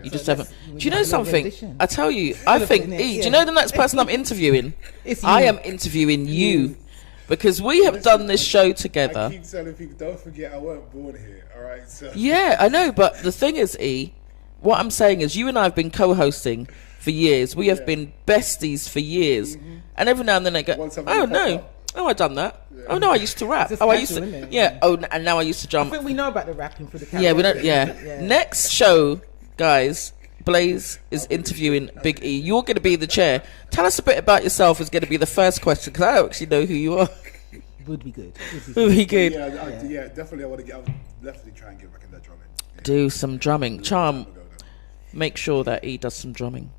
You just haven't. Do you know something? I tell you, I think, E, do you know the next person I'm interviewing? I am interviewing you. Because we have done this show together. I keep telling people, don't forget I weren't born here, all right? So. Yeah, I know, but the thing is, E, what I'm saying is you and I have been co-hosting for years. We have been besties for years. And every now and then they go, oh, no. Oh, I done that. Yeah. Oh no, I used to rap. Oh, I used to. Yeah. Oh, and now I used to jump. I think we know about the rapping for the camera. Yeah, we don't. Yeah. Next show, guys, Blaze is interviewing Big E. You're going to be in the chair. Tell us a bit about yourself is going to be the first question, because I don't actually know who you are. Would be good. Would be good. Yeah, definitely. I want to get. I'll definitely try and get back in that drumming. Yeah. Do some drumming. Charm, make sure that E does some drumming.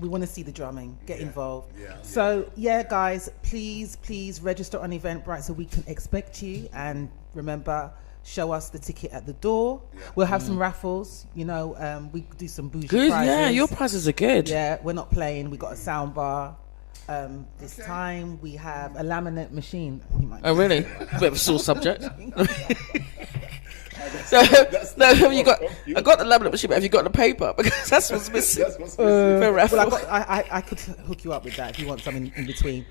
We want to see the drumming. Get involved. Yeah. So, guys, please register on Eventbrite so we can expect you. And remember, show us the ticket at the door. Yeah. We'll have some raffles. You know, we do some bougie Good, prizes. yeah, your prizes are good. Yeah, we're not playing. We got a sound bar. This time we have a laminate machine. Oh, really? A bit of a sore subject. So, no, have you got? I got the laminate machine, but have you got the paper? Because that's what's missing. That's what's missing. For a raffle. Well, I could hook you up with that if you want something in between.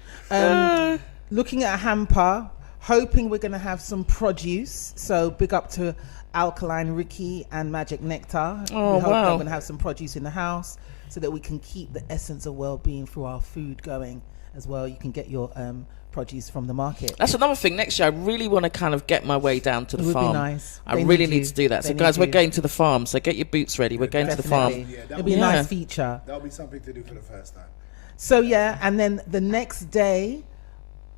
Looking at a hamper, hoping we're going to have some produce. So big up to Alkaline Ricky and Magic Nectar. Oh, we hope wow. we're going to have some produce in the house so that we can keep the essence of well-being through our food going as well. You can get your produce from the market. That's another thing. Next year, I really want to kind of get my way down to the It would be farm. nice. I They really need need you. to do that. They So, need guys, we're you. going to the farm. So, get your boots ready. We're going to the farm. Definitely. Yeah, It'll be a Yeah. nice feature. That'll be something to do for the first time. So and then the next day,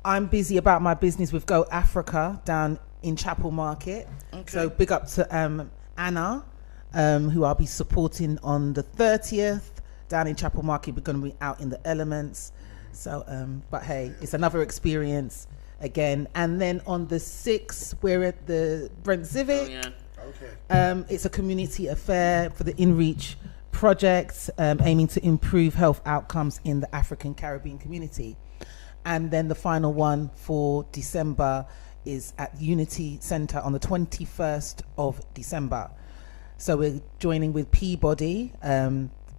I'm busy about my business with Go Africa down in Chapel Market. So big up to Anna, who I'll be supporting on the 30th down in Chapel Market. We're going to be out in the elements. So, but hey, it's another experience again. And then on the 6th, we're at the Brent Civic. Okay. It's a community affair for the InReach project, aiming to improve health outcomes in the African Caribbean community. And then the final one for December is at Unity Centre on the 21st of December. So we're joining with Peabody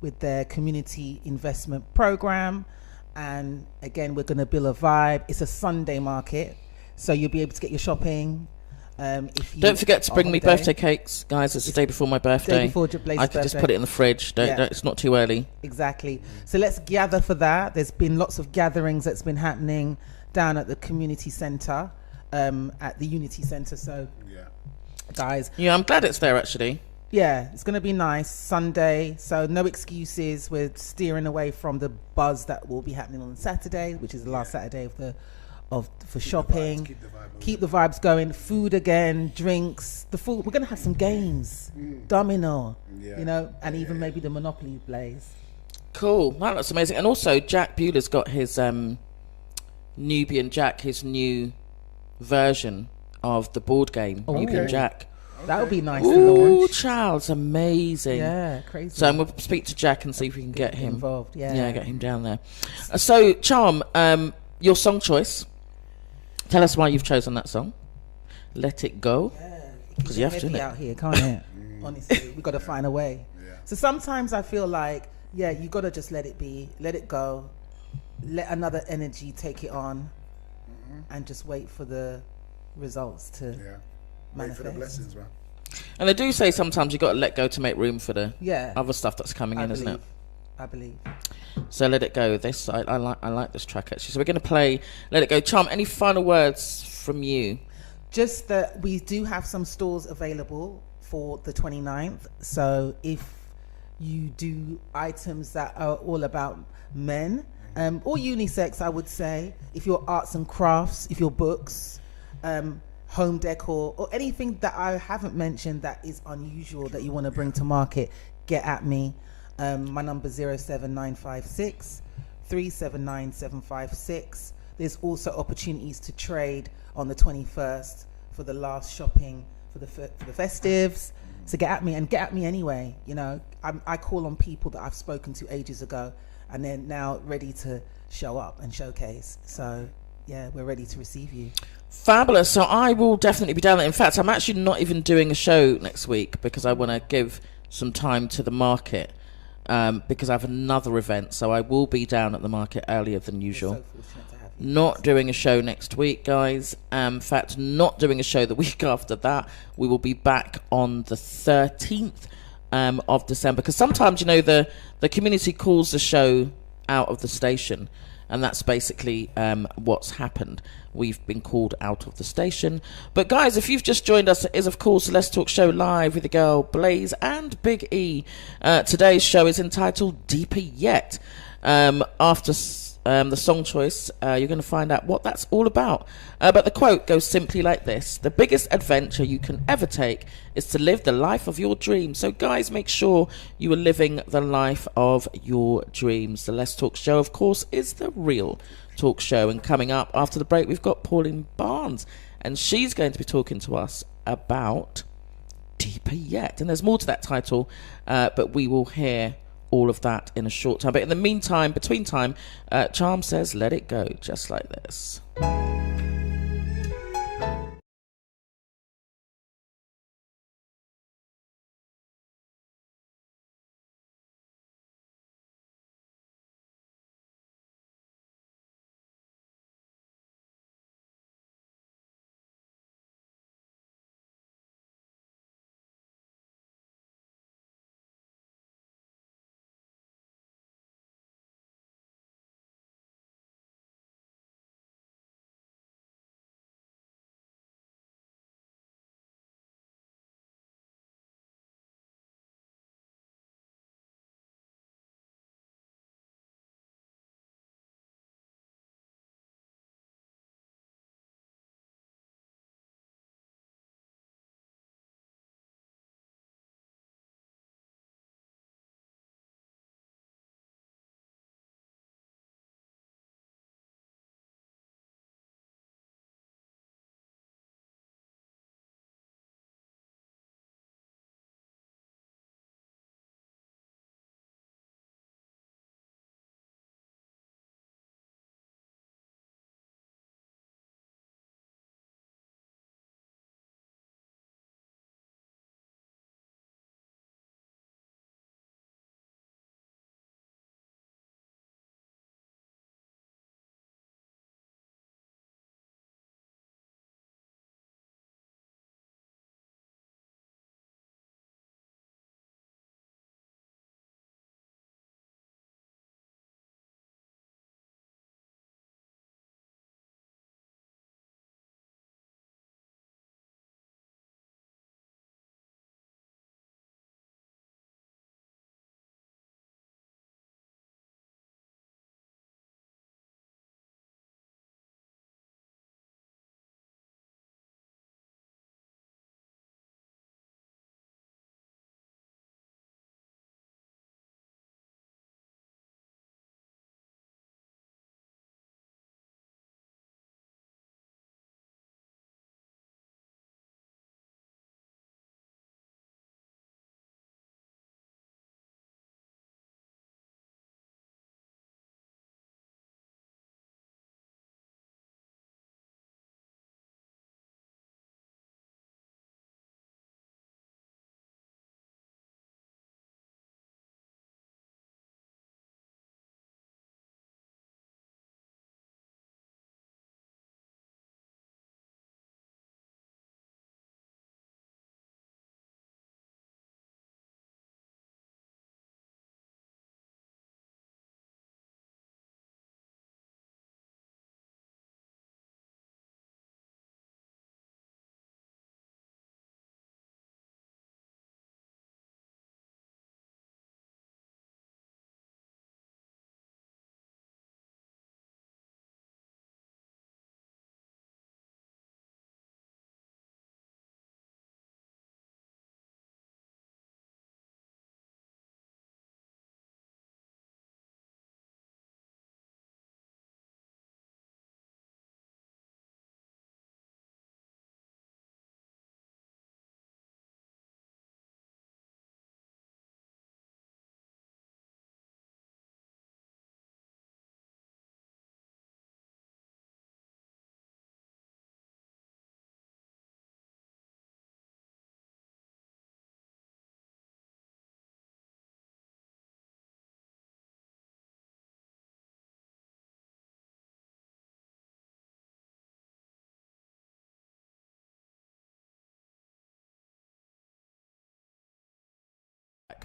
with their community investment program. And again, we're going to build a vibe. It's a Sunday market, so you'll be able to get your shopping. If you Don't forget to are bring on me holiday. birthday cakes, guys. It's the day before my birthday. Day before Blaze's I can just birthday. put it in the fridge. Yeah. It's not too early. Exactly. So let's gather for that. There's been lots of gatherings that's been happening down at the community centre, at the Unity Centre. So, Yeah. guys, Yeah, I'm glad it's there, actually. yeah, it's going to be nice. Sunday, so no excuses. We're steering away from the buzz that will be happening on Saturday, which is the last Saturday for shopping. Keep the vibes Keep the vibes going. Food again, drinks, the food. We're going to have some games, domino, Yeah. you know, and even maybe the Monopoly Blaze. Cool. Wow, that's amazing. And also, Jack Bueller's got his Nubian Jack, his new version of the board game, Nubian Okay. Jack. That would be nice to Ooh, launch. child's amazing. Yeah, crazy. So I'm going to speak to Jack and see if we can get him involved. Yeah. Yeah, get him down there. So, Charm, your song choice. Tell us why you've chosen that song. Let It Go. Because you have to, Heavy innit? out here, can't it? Honestly, we got to find a way. Yeah. So sometimes I feel like, you got to just let it be, let it go, let another energy take it on, and just wait for the results to Yeah. Wait for the manifest. blessings, man. And they do say sometimes you've got to let go to make room for the Yeah, other stuff that's coming in, isn't it? I believe. So Let It Go. This I like this track, actually. So we're going to play Let It Go. Charm, any final words from you? Just that we do have some stores available for the 29th. So if you do items that are all about men, or unisex, I would say, if you're arts and crafts, if you're books, home decor, or anything that I haven't mentioned that is unusual that you want to bring to market, get at me. My number 07956 379 756. There's also opportunities to trade on the 21st for the last shopping for the festives. So get at me, and get at me anyway. You know, I call on people that I've spoken to ages ago, and they're now ready to show up and showcase. So yeah, we're ready to receive you. Fabulous. So I will definitely be down there. In fact, I'm actually not even doing a show next week because I want to give some time to the market, because I have another event. So I will be down at the market earlier than usual. So fortunate to have you. Not doing a show next week, guys. In fact, not doing a show the week after that. We will be back on the 13th of December. Because sometimes, you know, the community calls the show out of the station. and that's basically what's happened. We've been called out of the station. But guys, if you've just joined us, it is of course Let's Talk Show live with the girl Blaze and Big E. Today's show is entitled Deeper Yet. After the song choice, you're going to find out what that's all about. But the quote goes simply like this: the biggest adventure you can ever take is to live the life of your dreams. So guys, make sure you are living the life of your dreams. The Let's Talk Show, of course, is the real talk show. And coming up after the break, we've got Pauline Barnes, and she's going to be talking to us about Deeper Yet. And there's more to that title, but we will hear all of that in a short time. But in the meantime, between time, Charm says let it go, just like this.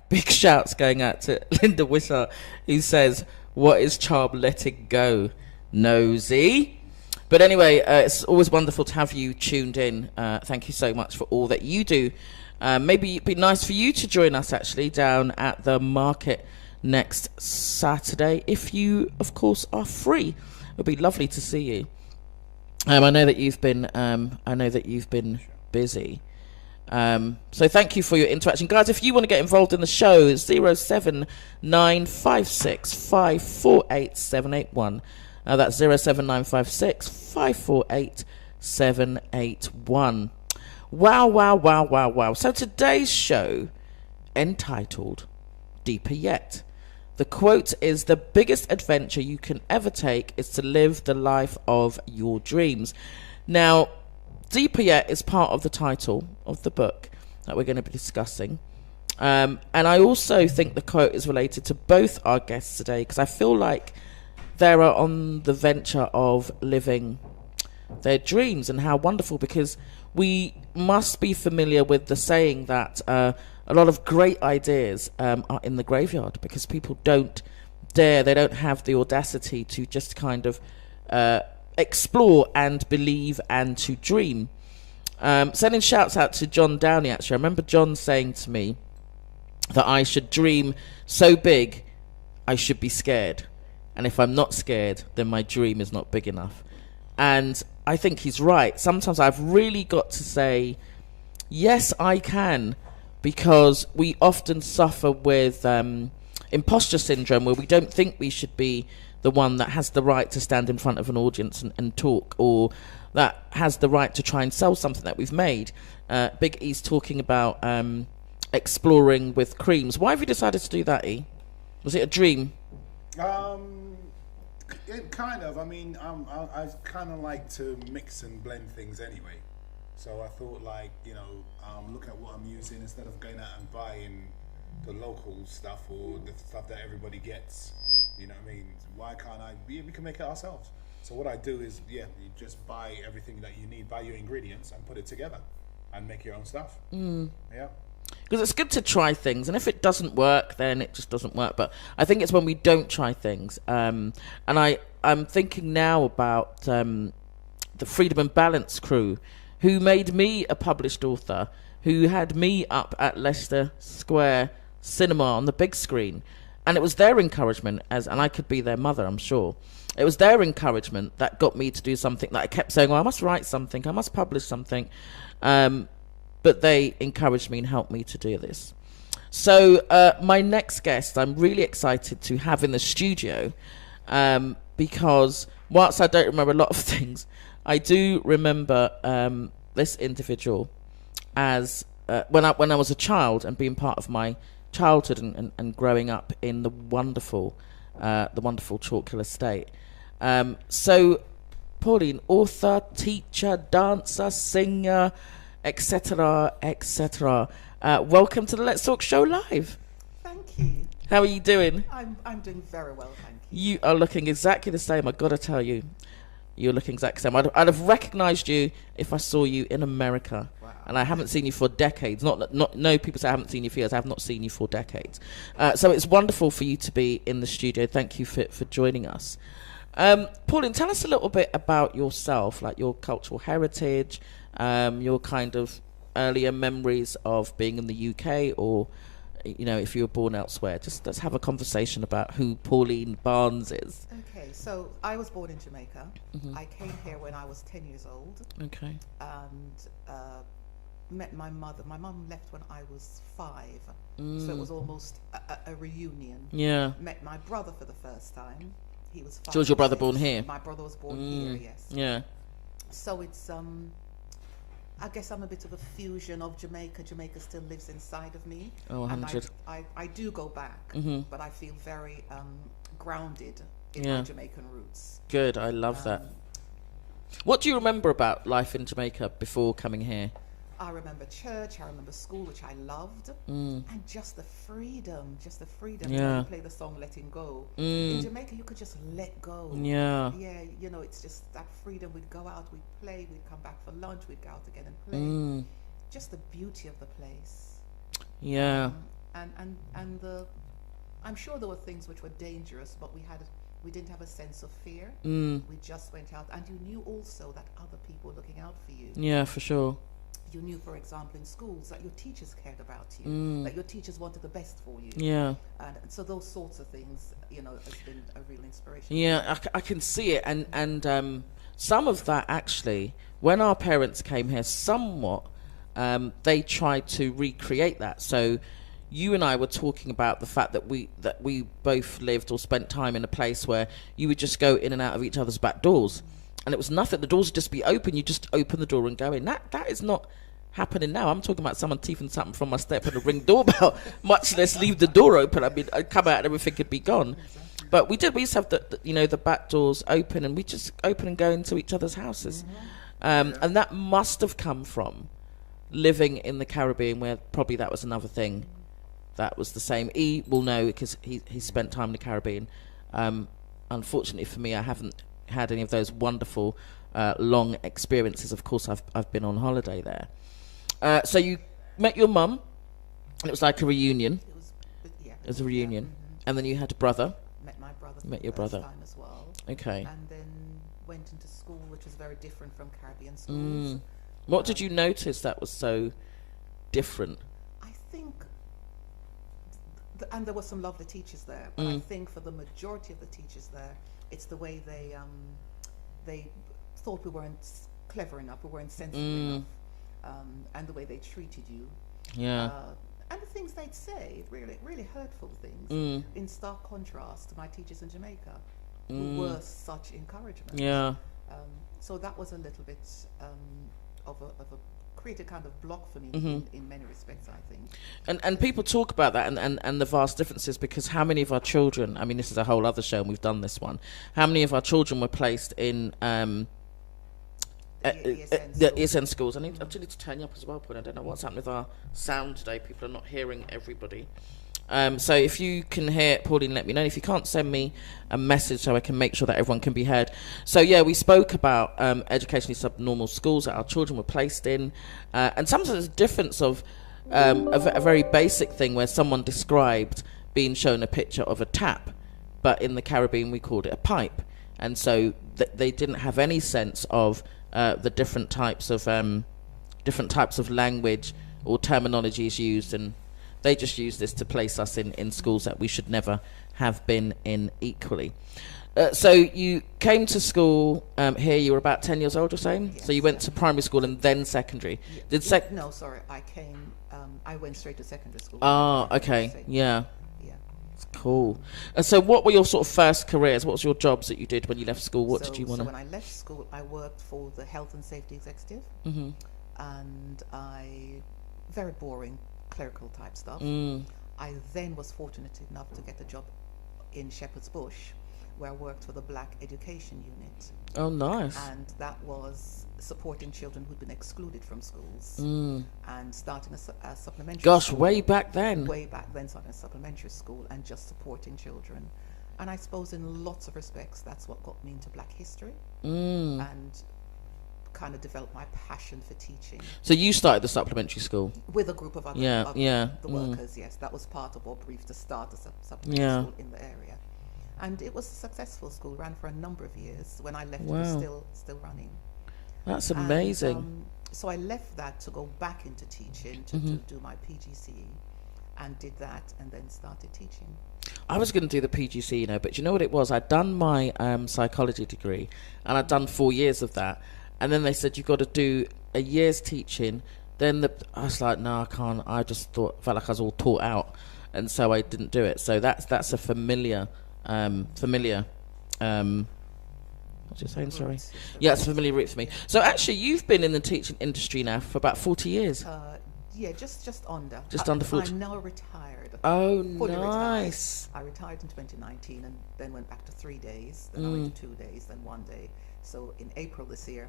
Big shouts going out to Linda Wishart, who says, What is charm letting go, nosy? But anyway, it's always wonderful to have you tuned in. Thank you so much for all that you do. Maybe it'd be nice for you to join us actually down at the market next Saturday, if you, of course, are free. It would be lovely to see you. I know that you've been busy. So thank you for your interaction, guys. If you want to get involved in the show, it's 07956548781. That's 07956548781. Wow. So today's show, entitled Deeper Yet. The quote is, the biggest adventure you can ever take is to live the life of your dreams. Now, Deeper Yet is part of the title of the book that we're going to be discussing. And I also think the quote is related to both our guests today, because I feel like they're on the venture of living their dreams, and how wonderful, because we must be familiar with the saying that a lot of great ideas are in the graveyard, because people don't dare, they don't have the audacity to just kind of explore and believe and to dream. Sending shouts out to John Downey, actually. I remember John saying to me that I should dream so big I should be scared, and if I'm not scared, then my dream is not big enough. And I think he's right. Sometimes I've really got to say, yes, I can, because we often suffer with imposter syndrome, where we don't think we should be the one that has the right to stand in front of an audience and talk, or that has the right to try and sell something that we've made. Big E's talking about exploring with creams. Why have you decided to do that, E? Was it a dream? It kind of. I mean, I kind of like to mix and blend things anyway. So I thought, like, look at what I'm using instead of going out and buying the local stuff or the stuff that everybody gets. You know what I mean? Why can't we can make it ourselves. So what I do is, you just buy everything that you need, buy your ingredients and put it together and make your own stuff. Yeah. Because it's good to try things, and if it doesn't work, then it just doesn't work. But I think it's when we don't try things. And I'm thinking now about the Freedom and Balance crew, who made me a published author, who had me up at Leicester Square Cinema on the big screen. And it was their encouragement, and I could be their mother, I'm sure. It was their encouragement that got me to do something that I kept saying, I must write something, I must publish something. But they encouraged me and helped me to do this. So my next guest, I'm really excited to have in the studio, because whilst I don't remember a lot of things, I do remember this individual as when I was a child, and being part of my childhood and growing up in the wonderful Chalk Hill estate. So Pauline, author, teacher, dancer, singer, etc., etc. Welcome to the Let's Talk Show Live. Thank you. How are you doing? I'm doing very well, thank you. You are looking exactly the same. I gotta tell you, you're looking exactly the same. I'd have recognised you if I saw you in America. Wow. And I haven't seen you for decades. No, people say I haven't seen you for years. I have not seen you for decades. So it's wonderful for you to be in the studio. Thank you for joining us. Pauline, tell us a little bit about yourself, like your cultural heritage, your kind of earlier memories of being in the UK, or if you were born elsewhere. Just let's have a conversation about who Pauline Barnes is. Okay, so I was born in Jamaica. I came here when I was 10 years old. Okay. And met my mother. My mum left when I was 5, so it was almost a reunion. Yeah. Met my brother for the first time. He was 5. So was your brother 6. born here? My brother was born here, yes. Yeah. So it's I guess I'm a bit of a fusion of Jamaica. Jamaica still lives inside of me. Oh, 100. And I do go back, but I feel very grounded in Yeah. my Jamaican roots. Good. I love that. What do you remember about life in Jamaica before coming here? I remember church, I remember school, which I loved, and just the freedom. Yeah. You play the song Letting Go. In Jamaica, you could just let go. Yeah. Yeah, it's just that freedom. We'd go out, we'd play, we'd come back for lunch, we'd go out again and play. Just the beauty of the place. Yeah. And I'm sure there were things which were dangerous, but we didn't have a sense of fear. We just went out, and you knew also that other people were looking out for you. Yeah, for sure. You knew, for example, in schools that your teachers cared about you, that your teachers wanted the best for you. Yeah. And so those sorts of things, you know, has been a real inspiration. Yeah, I can see it, and some of that actually, when our parents came here, somewhat, they tried to recreate that. So, you and I were talking about the fact that we both lived or spent time in a place where you would just go in and out of each other's back doors, and it was nothing. The doors would just be open. You just open the door and go in. That is not happening now. I'm talking about someone teething something from my step and a ring doorbell, much less leave the door open. I mean, I'd come out and everything could be gone. But we used to have the back doors open, and we just open and go into each other's houses. And that must have come from living in the Caribbean, where probably that was another thing that was the same. E will know because he spent time in the Caribbean. Unfortunately for me, I haven't had any of those wonderful long experiences. Of course, I've been on holiday there. So you met your mum, and it was like a reunion. It was a reunion. And then you had a brother. Met my brother. Met your brother. Time as well. Okay. And then went into school, which was very different from Caribbean schools. What did you notice that was so different? I think, and there were some lovely teachers there, but I think for the majority of the teachers there, it's the way they thought we weren't clever enough, we weren't sensible enough, and the way they treated you. Yeah. And the things they'd say, really hurtful things, in stark contrast to my teachers in Jamaica, who were such encouragement. Yeah. So that was a little bit of a created kind of block for me in many respects, I think. And people talk about that and the vast differences, because how many of our children, I mean, this is a whole other show and we've done this one, how many of our children were placed in the ESN schools? I need to turn you up as well, Paul. I don't know what's happened with our sound today. People are not hearing everybody. So if you can hear Pauline, let me know. If you can't, send me a message so I can make sure that everyone can be heard. So yeah, we spoke about educationally subnormal schools that our children were placed in, and sometimes there's a difference of a very basic thing where someone described being shown a picture of a tap, but in the Caribbean we called it a pipe, and so they didn't have any sense of the different types of language or terminologies used, and they just use this to place us in schools that we should never have been in equally. So you came to school here, you were about 10 years old, you're saying? Yes, so you went to primary school and then secondary. No, sorry, I went straight to secondary school. Oh, okay, yeah. Yeah. Cool. So what were your sort of first careers? What was your jobs that you did when you left school? What did you want to... So when I left school, I worked for the Health and Safety Executive. And very boring clerical type stuff. I then was fortunate enough to get a job in Shepherd's Bush, where I worked for the Black Education Unit. Oh, nice. And that was supporting children who'd been excluded from schools and starting a supplementary school. Way back then. Way back then, starting a supplementary school and just supporting children. And I suppose in lots of respects, that's what got me into Black history and kind of developed my passion for teaching. So you started the supplementary school? With a group of other the workers, yes. That was part of our brief to start a supplementary school in the area. And it was a successful school, ran for a number of years. When I left, it was still running. That's amazing. And, so I left that to go back into teaching, to do my PGCE, and did that, and then started teaching. I was going to do the PGCE, but you know what it was? I'd done my psychology degree, and I'd done 4 years of that. And then they said, you've got to do a year's teaching. Then I was like, no, I can't. I just felt like I was all taught out. And so I didn't do it. So that's a familiar, what you saying, sorry? Yeah, it's a familiar route for me. So actually, you've been in the teaching industry now for about 40 years. Yeah, just under. Just under 40. I'm now retired. Oh, nice. I retired in 2019 and then went back to 3 days. Then I went to 2 days, then 1 day. So in April this year,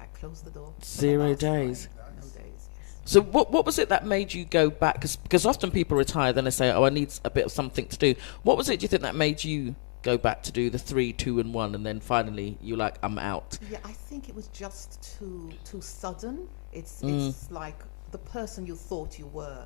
I closed the door. 0 days. No days. Yes. So what was it that made you go back? Because often people retire, then they say, oh, I need a bit of something to do. What was it, do you think, that made you go back to do the 3, 2 and 1, and then finally you're like, I'm out? Yeah, I think it was just too sudden. It's like the person you thought you were,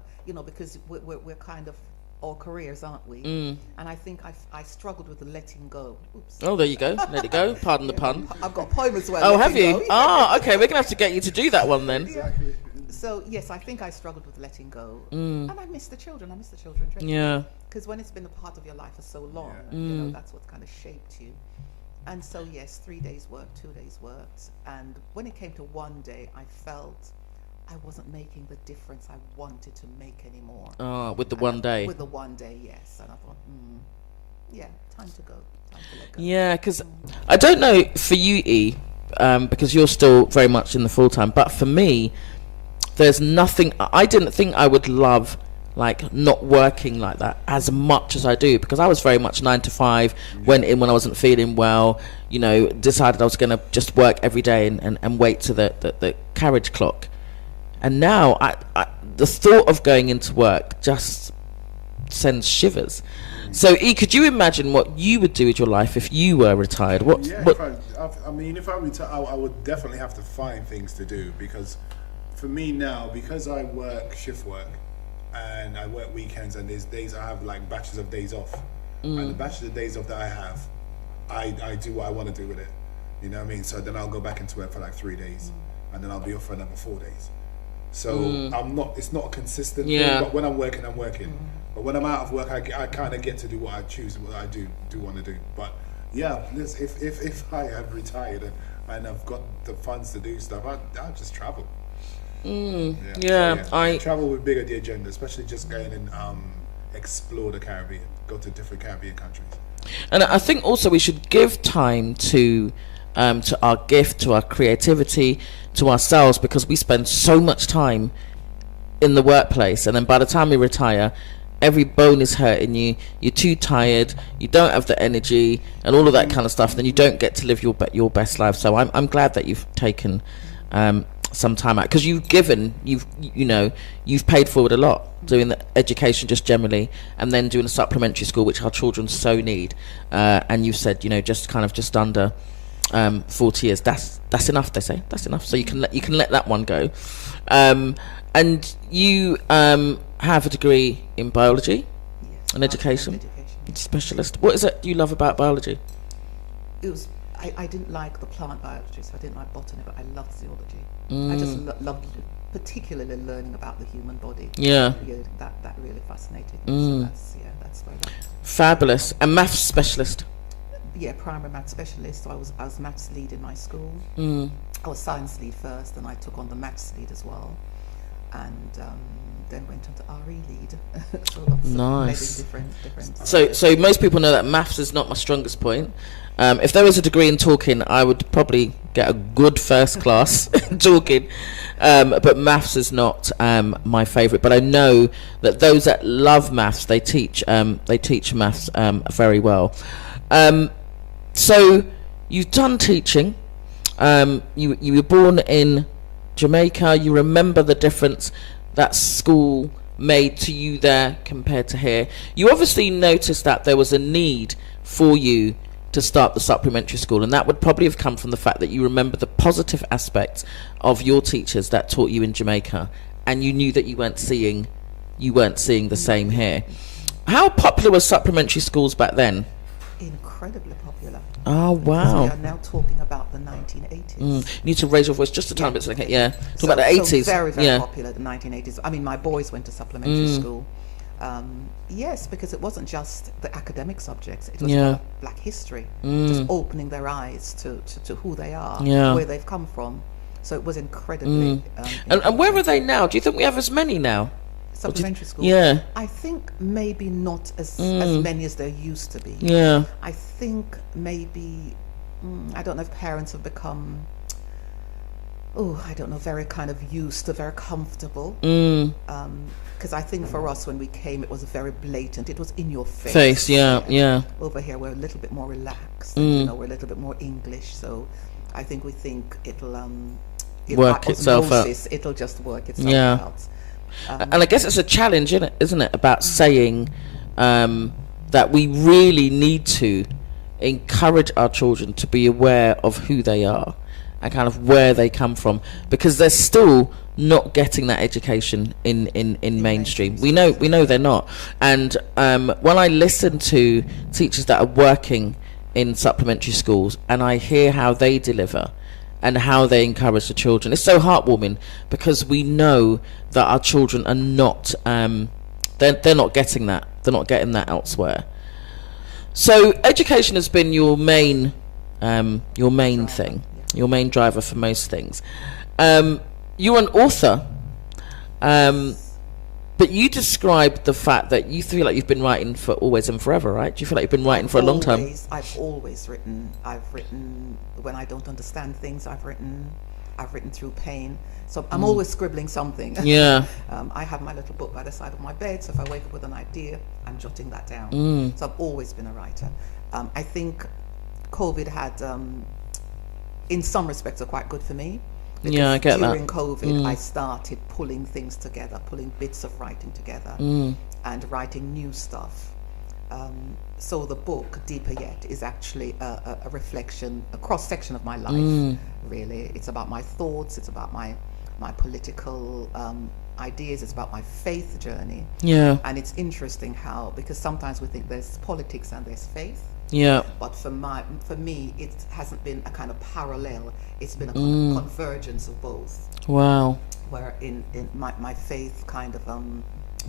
because we're kind of all careers, aren't we? And I think I struggled with the letting go. Oops. Oh, there you go. Let it go. Pardon the pun. I've got a poem as well. Oh, letting have you? go. Ah, okay. We're gonna have to get you to do that one then. Exactly. So yes, I think I struggled with letting go, and I miss the children. I miss the children dreadfully. Yeah. Because when it's been a part of your life for so long, you know, that's what kind of shaped you. And so yes, 3 days worked, 2 days worked, and when it came to one day, I felt I wasn't making the difference I wanted to make anymore. Oh, with the one day. With the one day, yes. And I thought, yeah, time to go. Time to let go. Yeah, because I don't know for you, E, because you're still very much in the full time. But for me, there's nothing. I didn't think I would love like not working like that as much as I do, because I was very much 9 to 5. Went in when I wasn't feeling well. You know, decided I was going to just work every day and wait to the carriage clock. And now the thought of going into work just sends shivers. So, E, could you imagine what you would do with your life if you were retired? What? Yeah, what if I retire, I would definitely have to find things to do, because for me now, because I work shift work and I work weekends, and there's days I have like batches of days off, and the batches of days off that I have, I do what I want to do with it. You know what I mean? So then I'll go back into work for like 3 days, and then I'll be off for another 4 days. So it's not a consistent thing, but when I'm working, I'm working. But when I'm out of work, I kind of get to do what I choose, what I do want to do. But yeah, if I have retired and I've got the funds to do stuff, I'll just travel. I travel with bigger the agenda, especially just going and explore the Caribbean, go to different Caribbean countries. And I think also we should give time to our gift, to our creativity, to ourselves, because we spend so much time in the workplace, and then by the time we retire, every bone is hurting you. You're too tired. You don't have the energy, and all of that kind of stuff. Then you don't get to live your best life. So I'm glad that you've taken some time out, because you've paid forward a lot doing the education just generally, and then doing a supplementary school, which our children so need. And you've said, just under 40 years. That's enough. They say that's enough. So you can let that one go. And you have a degree in biology and education. Specialist. What is it you love about biology? It was I didn't like the plant biology, so I didn't like botany, but I loved zoology. I just loved particularly learning about the human body. Yeah. That really fascinated me. So that's where that. Fabulous. And maths specialist. Yeah, primary maths specialist. So I was maths lead in my school. I was science lead first, and I took on the maths lead as well, and then went on to RE lead. So lots nice. of different. So most people know that maths is not my strongest point. If there was a degree in talking, I would probably get a good first class in talking. But maths is not my favourite. But I know that those that love maths, they teach maths very well. So you've done teaching. You were born in Jamaica. You remember the difference that school made to you there compared to here. You obviously noticed that there was a need for you to start the supplementary school, and that would probably have come from the fact that you remember the positive aspects of your teachers that taught you in Jamaica, and you knew that you weren't seeing the same here. How popular were supplementary schools back then? Incredibly popular. Oh wow! We are now talking about the 1980s. You need to raise your voice just a tiny bit, so talk about the 80s. So very popular, the 1980s. I mean, my boys went to supplementary school. Yes, because it wasn't just the academic subjects. It was about Black history, just opening their eyes to who they are, where they've come from. So it was incredibly. And where are they now? Do you think we have as many now? Supplementary schools. Yeah. I think maybe not as many as there used to be. Yeah. I think maybe I don't know if parents have become very kind of used to, very comfortable. Because I think for us, when we came, it was very blatant. It was in your face. Yeah. Over here, we're a little bit more relaxed. And, we're a little bit more English. So I think we think it'll work itself out. It'll just work itself out. And I guess it's a challenge, isn't it, about saying that we really need to encourage our children to be aware of who they are and kind of where they come from, because they're still not getting that education in mainstream. We know they're not. And when I listen to teachers that are working in supplementary schools and I hear how they deliver and how they encourage the children, it's so heartwarming, because we know that our children are not they're not getting that. They're not getting that elsewhere. So education has been your main thing, your main driver for most things. You're an author, but you described the fact that you feel like you've been writing for always and forever, right? Do you feel like you've been writing for a long time? I've always written. I've written when I don't understand things. I've written through pain. So I'm always scribbling something. Yeah. I have my little book by the side of my bed, so if I wake up with an idea, I'm jotting that down. So I've always been a writer. I think COVID had, in some respects, are quite good for me. Yeah, I get that. During COVID, I started pulling things together, pulling bits of writing together, and writing new stuff. So the book, Deeper Yet, is actually a reflection, a cross-section of my life, really. It's about my thoughts, it's about my political ideas, it's about my faith journey. Yeah. And it's interesting how, because sometimes we think there's politics and there's faith. Yeah. But for me, it hasn't been a kind of parallel. It's been a convergence of both. Wow. Where in my faith kind of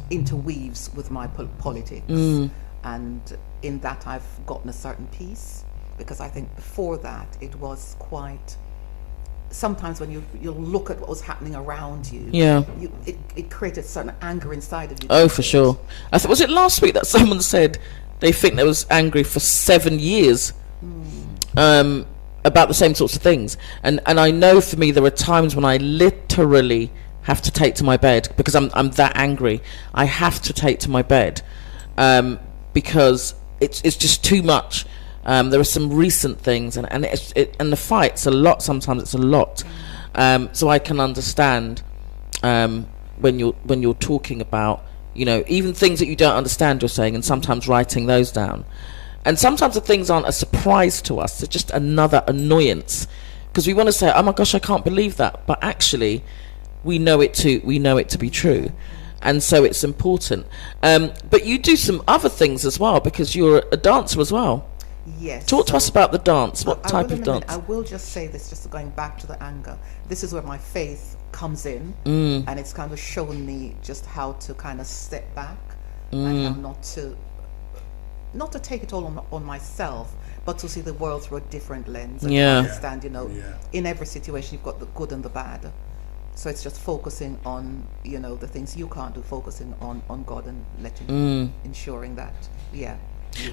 interweaves with my politics, and in that I've gotten a certain peace, because I think before that it was quite. Sometimes when you look at what was happening around you, it created certain anger inside of you. Oh, for sure. Was it last week that someone said they think they was angry for 7 years about the same sorts of things? And I know for me there are times when I literally have to take to my bed because I'm that angry. I have to take to my bed because it's just too much. There are some recent things, and the fight's a lot. Sometimes it's a lot, so I can understand when you're talking about, even things that you don't understand, you're saying, and sometimes writing those down. And sometimes the things aren't a surprise to us; they're just another annoyance, because we want to say, "Oh my gosh, I can't believe that," but actually, we know it to be true. And so it's important. But you do some other things as well, because you're a dancer as well. Yes. Talk to us about the dance. What type of dance? I will just say this, just going back to the anger. This is where my faith comes in, and it's kind of shown me just how to kind of step back and how not to take it all on myself, but to see the world through a different lens. And to understand, in every situation you've got the good and the bad. So it's just focusing on, the things you can't do, focusing on God and ensuring that,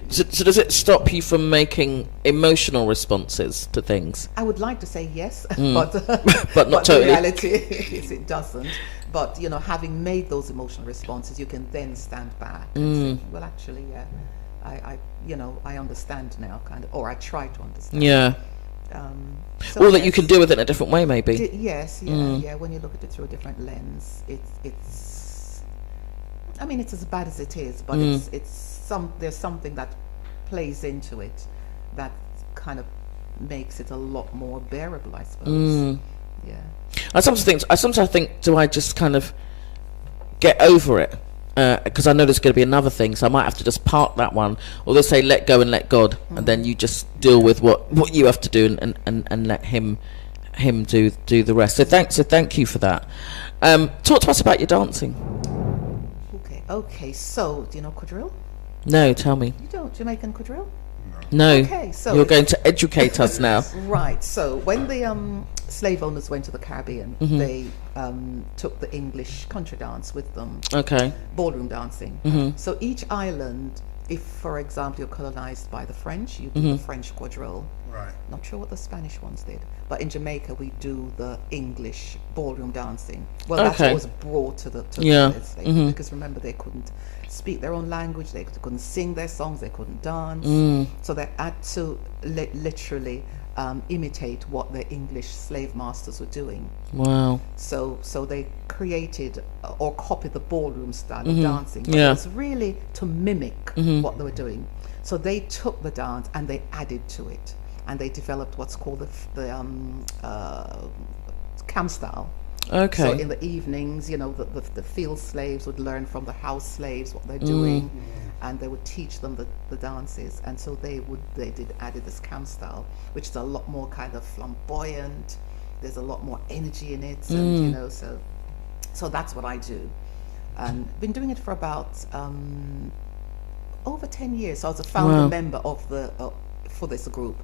So does it stop you from making emotional responses to things? I would like to say yes, but not totally. The reality is it doesn't. But having made those emotional responses, you can then stand back and say, well, actually, I understand now, kind of, or I try to understand. Yeah. Or that you can deal with it in a different way, maybe. Yes, yeah. When you look at it through a different lens, it's. I mean, it's as bad as it is, but there's something that plays into it that kind of makes it a lot more bearable, I suppose. Yeah. I sometimes think, do I just kind of get over it? Because I know there's going to be another thing, so I might have to just park that one, or they say let go and let God, and then you just deal with what you have to do and let him do the rest. So thank you for that. Talk to us about your dancing. Okay. So do you know quadrille? No, tell me. You don't Jamaican quadrille? No. Okay, so you're going to educate us now. Right. So when the slave owners went to the Caribbean, they took the English country dance with them. Okay. Ballroom dancing. So each island, if for example you're colonized by the French, you do the French quadrille. Right. Not sure what the Spanish ones did, but in Jamaica we do the English ballroom dancing. Well, that's what was brought to the slaves, because remember they couldn't speak their own language, they couldn't sing their songs, they couldn't dance, so they had to literally imitate what the English slave masters were doing. Wow. So they created or copied the ballroom style of dancing, but it was really to mimic what they were doing. So they took the dance and they added to it, and they developed what's called the camp style. Okay. So in the evenings, you know, the field slaves would learn from the house slaves what they're doing, and they would teach them the dances. And so they added this camp style, which is a lot more kind of flamboyant. There's a lot more energy in it, and you know, so that's what I do. And been doing it for about over 10 years. So I was a founder member of the for this group.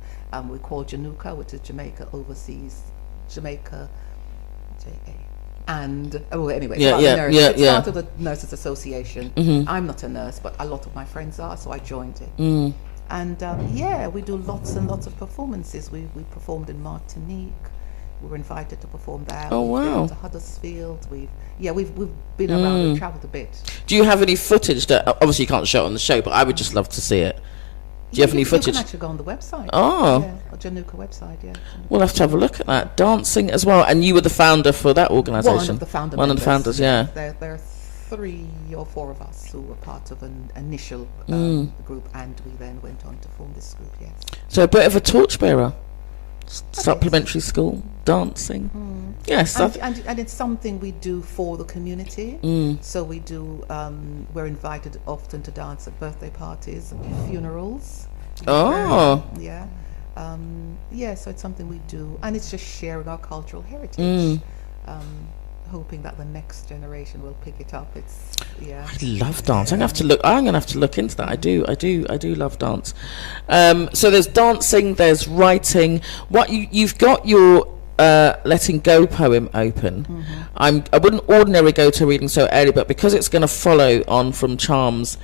We call Januka, which is Jamaica Overseas, Jamaica, JA. And anyway, it's part of the Nurses Association. I'm not a nurse, but a lot of my friends are, so I joined it. And we do lots and lots of performances. We performed in Martinique. We were invited to perform there. Oh, We've wow. been to Huddersfield. We've been around. We've travelled a bit. Do you have any footage that, obviously you can't show it on the show, but I would just love to see it. Do you have any footage? You can actually go on the website. Oh. Yeah, or Januka website, yeah. We'll have to have a look at that. Dancing as well. And you were the founder for that organisation? One of the founder One of the founders, yeah. There are 3 or 4 of us who were part of an initial group, and we then went on to form this group, yes. So a bit of a torchbearer. Supplementary school, dancing. Yes. And it's something we do for the community. So we do, we're invited often to dance at birthday parties and funerals. Oh. Yeah. So it's something we do. And it's just sharing our cultural heritage. Hoping that the next generation will pick it up. I love dance. I'm gonna have to look into that. I do love dance. So there's dancing, there's writing. What you've got your Letting Go poem open. I wouldn't ordinarily go to reading so early, but because it's going to follow on from Charm's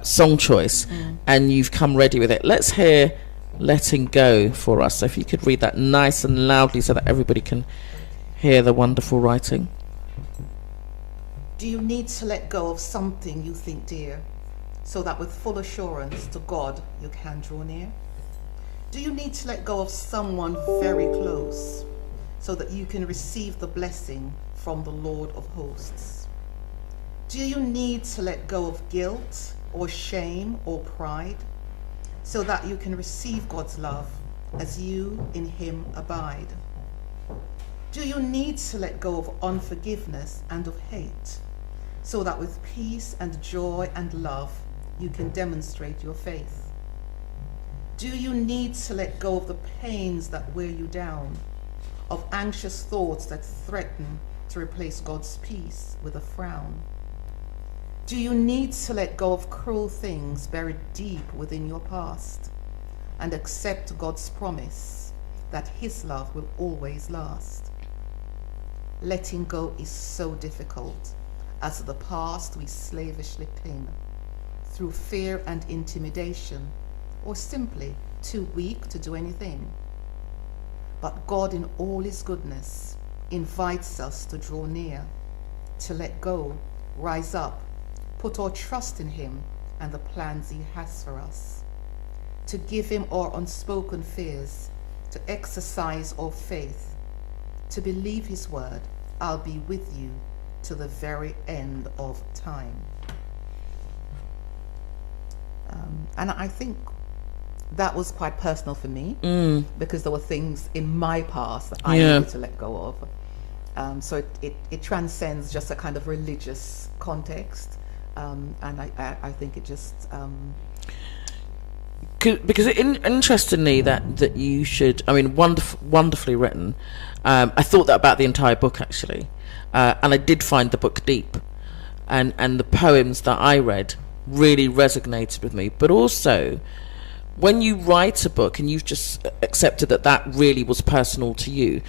song choice, and you've come ready with it, let's hear Letting Go for us. So if you could read that nice and loudly so that everybody can hear the wonderful writing. Do you need to let go of something you think dear, so that with full assurance to God you can draw near? Do you need to let go of someone very close, so that you can receive the blessing from the Lord of hosts? Do you need to let go of guilt or shame or pride, so that you can receive God's love as you in him abide? Do you need to let go of unforgiveness and of hate, so that with peace and joy and love you can demonstrate your faith? Do you need to let go of the pains that wear you down, of anxious thoughts that threaten to replace God's peace with a frown? Do you need to let go of cruel things buried deep within your past, and accept God's promise that his love will always last? Letting go is so difficult, as the past we slavishly pin, through fear and intimidation, or simply too weak to do anything. But God in all his goodness invites us to draw near, to let go, rise up, put our trust in him and the plans he has for us, to give him our unspoken fears, to exercise our faith, to believe his word, I'll be with you to the very end of time. And I think that was quite personal for me, because there were things in my past that I needed to let go of. So it transcends just a kind of religious context, and I think it just... Because interestingly, that you should, I mean, wonderfully written. I thought that about the entire book, actually, and I did find the book deep, and the poems that I read really resonated with me. But also, when you write a book and you've just accepted that really was personal to you,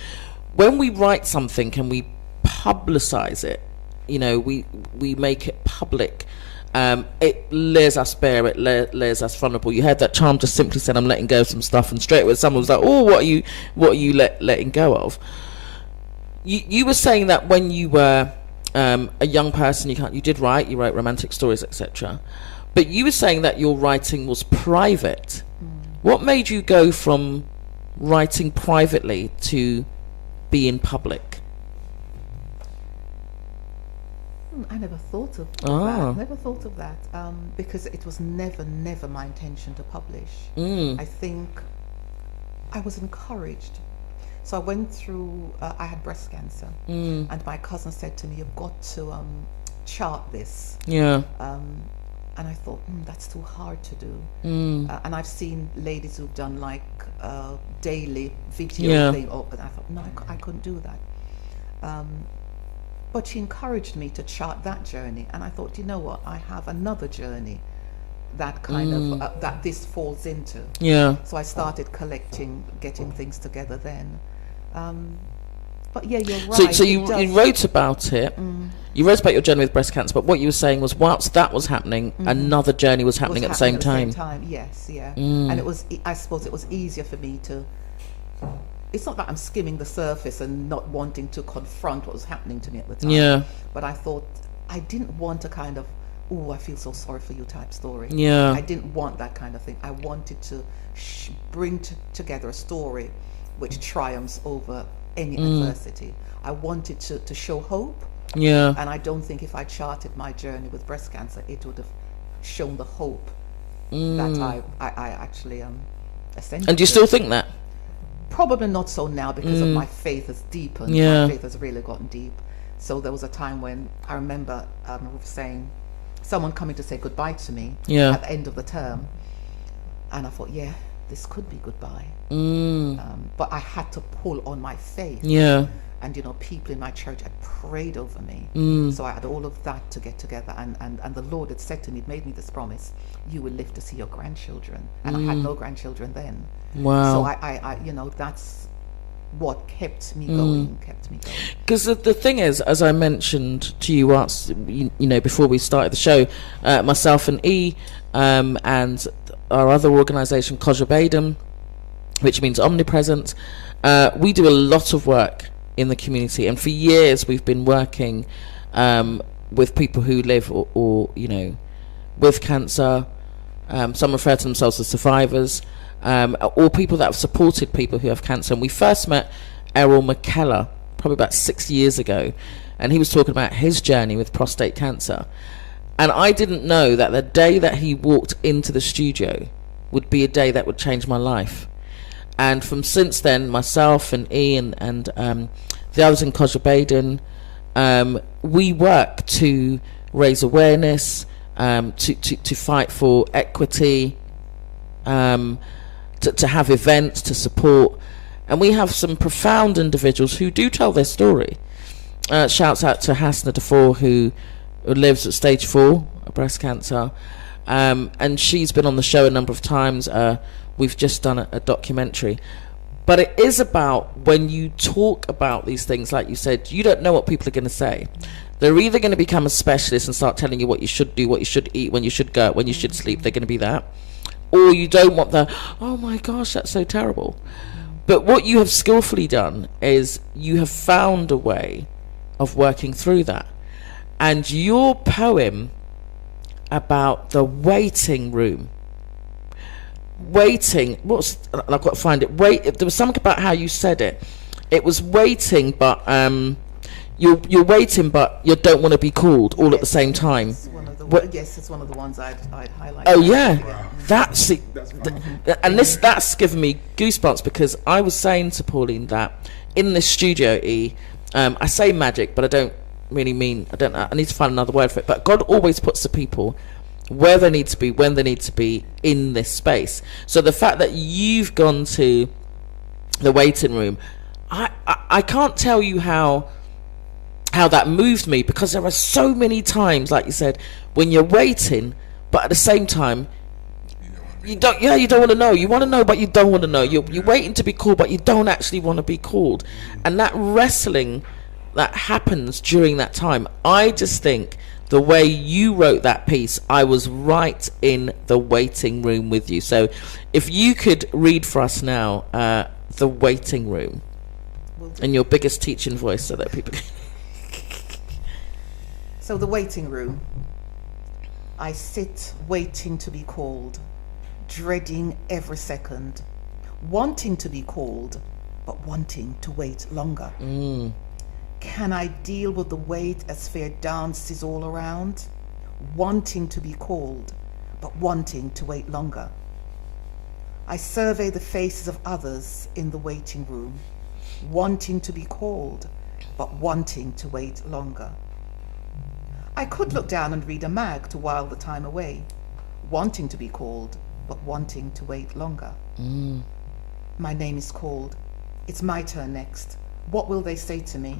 when we write something and we publicize it, you know, we make it public. It lays us bare, it lays us vulnerable. You heard that Charm just simply said, I'm letting go of some stuff, and straight away someone was like, oh, what are you letting go of? You were saying that when you were a young person, you wrote romantic stories, etc. But you were saying that your writing was private. What made you go from writing privately to being public? I never thought of that. Never thought of that, because it was never my intention to publish. I think I was encouraged. So I went through, I had breast cancer, and my cousin said to me, "You've got to chart this." Yeah. And I thought, that's too hard to do. And I've seen ladies who've done like daily video thing, and I thought, no, I couldn't do that. But she encouraged me to chart that journey, and I thought, you know what, I have another journey that kind of that this falls into. Yeah. So I started getting things together then. But yeah, you're right. So you wrote about it. You wrote about your journey with breast cancer, but what you were saying was, whilst that was happening, another journey was happening at the same time. Yes, yeah. And it was, I suppose, it was easier for me to. It's not that I'm skimming the surface and not wanting to confront what was happening to me at the time. Yeah. But I thought I didn't want a kind of, "Oh, I feel so sorry for you" type story. Yeah. I didn't want that kind of thing. I wanted to bring together a story which triumphs over any adversity. I wanted to show hope. Yeah. And I don't think if I charted my journey with breast cancer, it would have shown the hope that I actually ascended. And do you to. still think that? Probably not so now, because of my faith has deepened. Yeah. My faith has really gotten deep. So there was a time when I remember saying, someone coming to say goodbye to me at the end of the term, and I thought, yeah, this could be goodbye. But I had to pull on my faith. Yeah. And people in my church had prayed over me. So I had all of that to get together, and the Lord had said to me, made me this promise: you will live to see your grandchildren. And I had no grandchildren then. Wow. So I that's what kept me going. Because the thing is, as I mentioned to you once, before we started the show, myself and E, and our other organisation, Kojabaden, which means omnipresent, we do a lot of work in the community, and for years we've been working with people who live or with cancer. Some refer to themselves as survivors, or people that have supported people who have cancer. And we first met Errol McKellar probably about 6 years ago, and he was talking about his journey with prostate cancer. And I didn't know that the day that he walked into the studio would be a day that would change my life. And from since then, myself and Ian and the others in Kojabaden, we work to raise awareness, to fight for equity, to have events, to support. And we have some profound individuals who do tell their story. Shouts out to Hasna Dafour, who lives at stage 4 of breast cancer. And she's been on the show a number of times. We've just done a documentary. But it is about, when you talk about these things, like you said, you don't know what people are going to say. They're either going to become a specialist and start telling you what you should do, what you should eat, when you should go, when you should sleep. They're going to be that. Or you don't want the, "Oh my gosh, that's so terrible." But what you have skillfully done is you have found a way of working through that. And your poem about the waiting room, I've got to find it. There was something about how you said it. It was waiting, but you're waiting, but you don't want to be called all at the same time. Yes, it's one of the ones I'd highlight. Oh yeah, that's it. And that's given me goosebumps, because I was saying to Pauline that in this studio, I say magic, but I don't really mean, I need to find another word for it. But God always puts the people where they need to be, when they need to be in this space. So the fact that you've gone to the waiting room, I can't tell you how that moved me, because there are so many times, like you said, when you're waiting, but at the same time, you don't want to know. You want to know, but you don't want to know. You're waiting to be called, but you don't actually want to be called. And that wrestling that happens during that time, I just think the way you wrote that piece, I was right in the waiting room with you. So if you could read for us now, The Waiting Room, in your biggest teaching voice, so that people can... So the waiting room. I sit waiting to be called, dreading every second, wanting to be called, but wanting to wait longer. Can I deal with the wait as fear dances all around, wanting to be called, but wanting to wait longer? I survey the faces of others in the waiting room, wanting to be called, but wanting to wait longer. I could look down and read a mag to while the time away, wanting to be called, but wanting to wait longer. My name is called. It's my turn next. What will they say to me?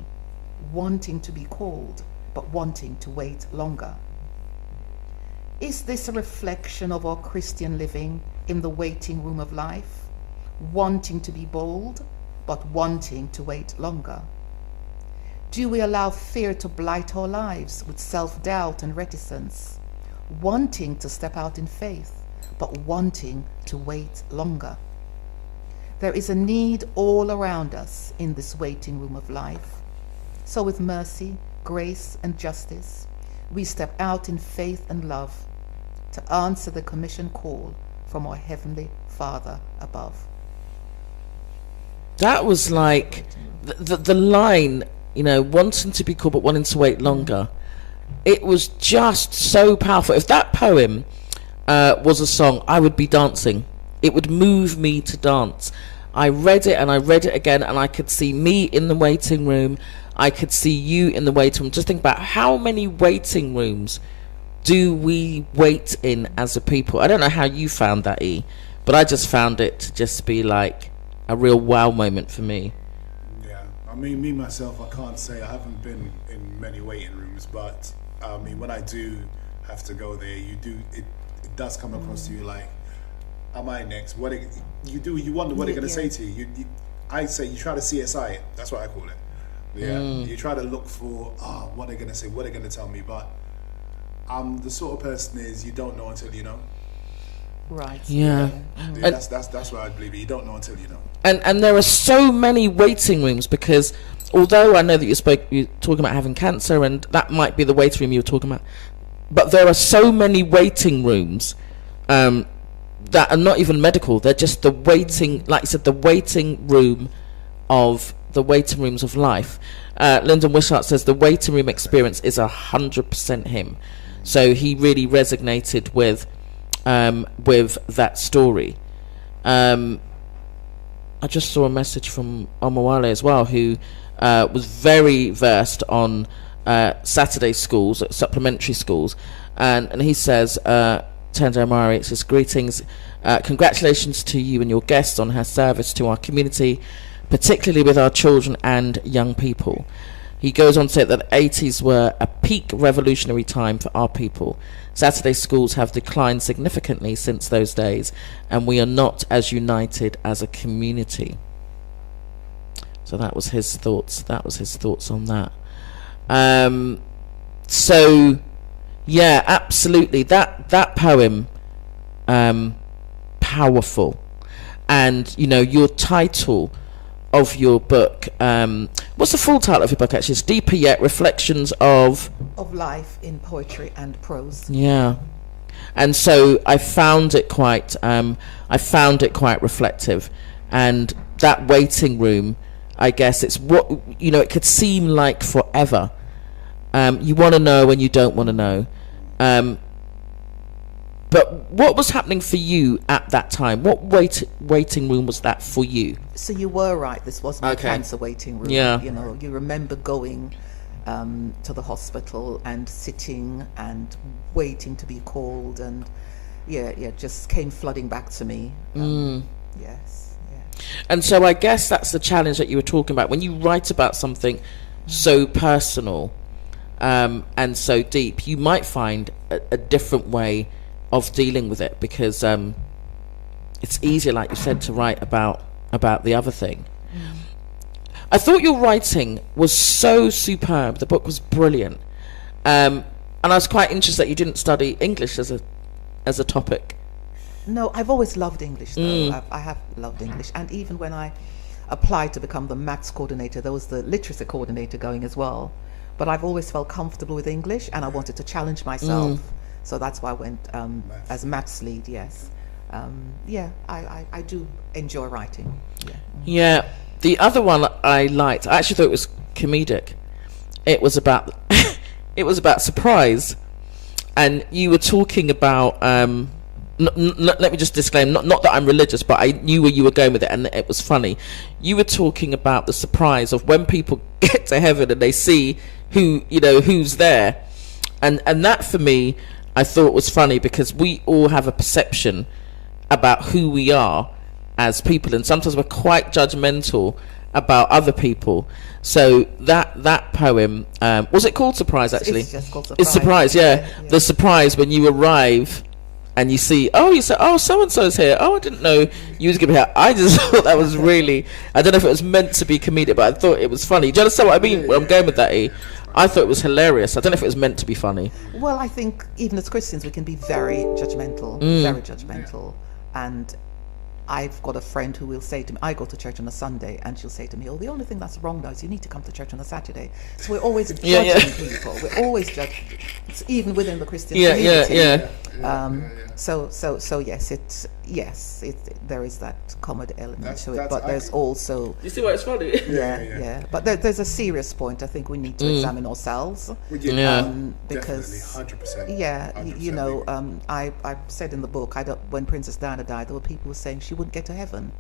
Wanting to be called, but wanting to wait longer. Is this a reflection of our Christian living in the waiting room of life? Wanting to be bold, but wanting to wait longer? Do we allow fear to blight our lives with self-doubt and reticence, wanting to step out in faith, but wanting to wait longer? There is a need all around us in this waiting room of life. So with mercy, grace, and justice, we step out in faith and love to answer the commission call from our Heavenly Father above. That was like the line, you know, wanting to be called but wanting to wait longer. It was just so powerful. If that poem was a song, I would be dancing. It would move me to dance. I read it and I read it again, and I could see me in the waiting room. I could see you in the waiting room. Just think about how many waiting rooms do we wait in as a people. I don't know how you found that, E, but I just found it to just be like a real wow moment for me. Yeah, I mean, me myself, I can't say I haven't been in many waiting rooms, but I mean, when I do have to go there, it does come across to you like, am I next? You wonder what they're going to say to you. I say you try to CSI it. That's what I call it. Yeah, you try to look for what they're going to say, what they're going to tell me. But the sort of person is you don't know until you know. Right. Yeah. That's what I believe. You don't know until you know. And there are so many waiting rooms, because although I know that you're talking about having cancer, and that might be the waiting room you were talking about, but there are so many waiting rooms that are not even medical. They're just the waiting, like you said, the waiting room of the waiting rooms of life. Lyndon Wishart says the waiting room experience is 100% him. So he really resonated with that story. I just saw a message from Omawale as well, who was very versed on Saturday schools, supplementary schools, and he says, Tende Amari, it says, greetings, congratulations to you and your guests on her service to our community, particularly with our children and young people. He goes on to say that the 80s were a peak revolutionary time for our people. Saturday schools have declined significantly since those days, and we are not as united as a community. So that was his thoughts. That was his thoughts on that. So, yeah, absolutely. That poem, powerful. And, you know, your title of your book, what's the full title of your book actually? It's Deeper Yet, Reflections of Life in Poetry and Prose. Yeah. And so I found it quite reflective. And that waiting room, I guess it's what, you know, it could seem like forever. You want to know and you don't want to know. But what was happening for you at that time? What waiting room was that for you? So you were right. This wasn't a cancer waiting room. Yeah. You know, you remember going to the hospital and sitting and waiting to be called, and yeah, just came flooding back to me. Yes. Yeah. And so I guess that's the challenge that you were talking about when you write about something so personal and so deep. You might find a different way of dealing with it, because it's easier, like you said, to write about the other thing. I thought your writing was so superb. The book was brilliant, and I was quite interested that you didn't study English as a topic. No, I've always loved English, though. I have loved English, and even when I applied to become the maths coordinator, there was the literacy coordinator going as well. But I've always felt comfortable with English, and I wanted to challenge myself. So that's why I went as maths lead, yes. I do enjoy writing. Yeah. The other one I liked, I actually thought it was comedic. It was about surprise. And you were talking about let me just disclaim, not that I'm religious, but I knew where you were going with it, and it was funny. You were talking about the surprise of when people get to heaven and they see who's there, and that for me, I thought was funny, because we all have a perception about who we are as people, and sometimes we're quite judgmental about other people. So that poem, was it called Surprise, actually? It's just called Surprise. It's Surprise, yeah. The surprise when you arrive and you see, you say, so-and-so's here. Oh, I didn't know you was going to be here. I just thought that was really, I don't know if it was meant to be comedic, but I thought it was funny. Do you understand what I mean? Where I'm going with that, E? I thought it was hilarious. I don't know if it was meant to be funny. Well, I think even as Christians, we can be very judgmental, and I've got a friend who will say to me, I go to church on a Sunday, and she'll say to me, the only thing that's wrong now is you need to come to church on a Saturday. So we're always judging people. We're always judging, even within the Christian community. So yes, there is that comedy element to it, but there's also... You see why it's funny? Yeah. But there's a serious point. I think we need to examine ourselves. Because, definitely, 100%. Yeah, 100%. I said in the book, when Princess Diana died, there were people who were saying she wouldn't get to heaven.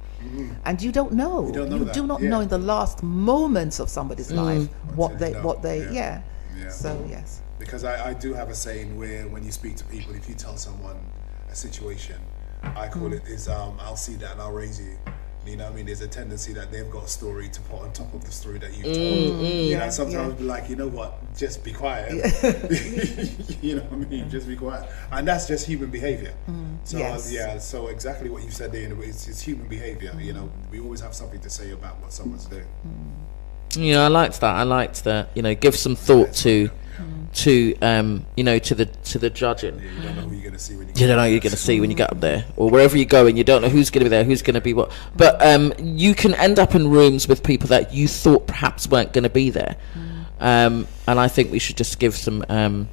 And you don't know. You do not know in the last moments of somebody's life what they. So, yes. Because I do have a saying where when you speak to people, if you tell someone a situation, I call it is I'll see that and I'll raise you. You know what I mean? There's a tendency that they've got a story to put on top of the story that you've told. Sometimes be like, you know what, just be quiet. You know what I mean? Just be quiet. And that's just human behavior. So exactly what you said there, it's human behavior. You know, we always have something to say about what someone's doing. Yeah, I liked that. I liked that. Give some thought to the judging. You don't know who you're going to see when you You don't know who you're going to see when you get up there, or wherever you go, and you don't know who's going to be there, who's going to be what. But you can end up in rooms with people that you thought perhaps weren't going to be there, and I think we should just give some thought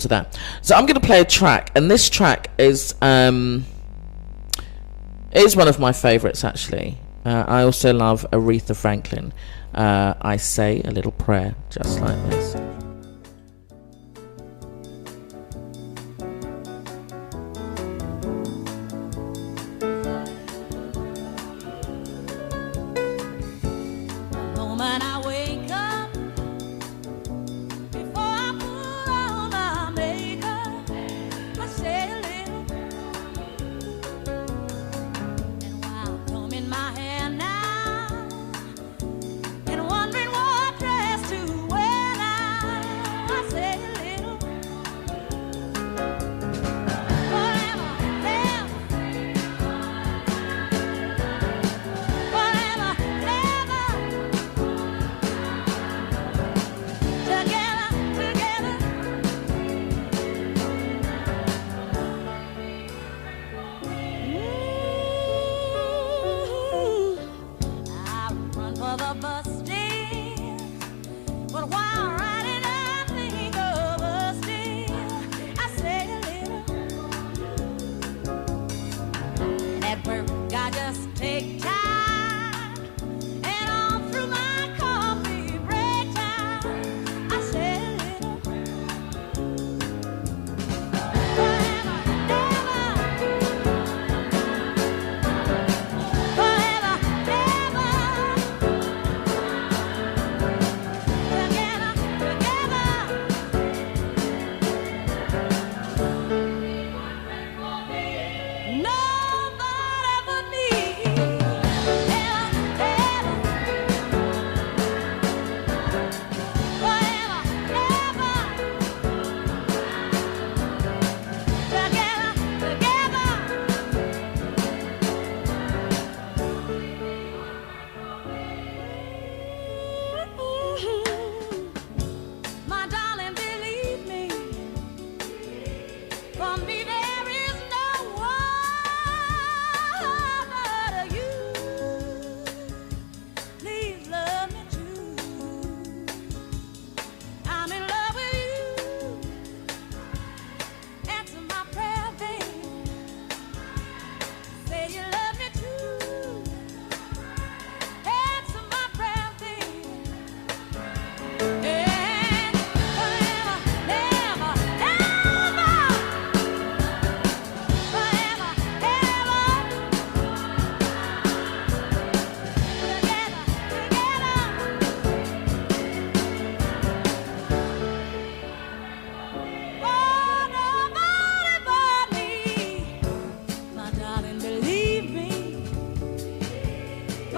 to that. So I'm going to play a track, and this track is one of my favourites, actually. I also love Aretha Franklin. I say a little prayer just like this.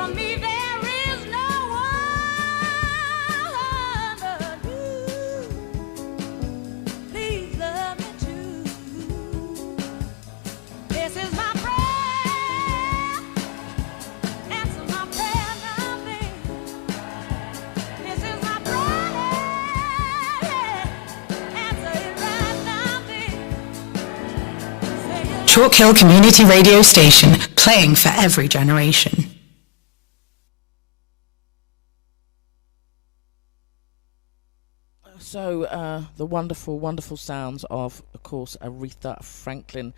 For me, there is no other you. Please love me too. This is my prayer. Answer my prayer now, baby. This is my prayer. Answer it right now, baby. Say you Chalk Hill Community Radio Station, playing for every generation. So the wonderful, wonderful sounds of course, Aretha Franklin,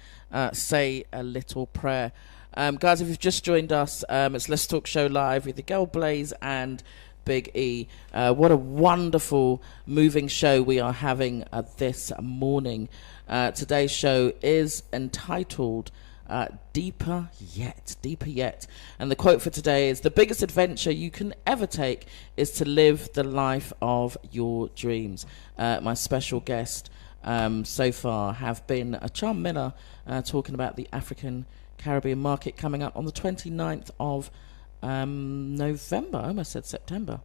Say a Little Prayer. Guys, if you've just joined us, it's Let's Talk Show Live with the Girl Blaze and Big E. What a wonderful, moving show we are having this morning. Today's show is entitled Deeper Yet, Deeper Yet. And the quote for today is, the biggest adventure you can ever take is to live the life of your dreams. My special guest so far have been Charm Miller, talking about the African Caribbean market coming up on the 29th of November. I almost said September.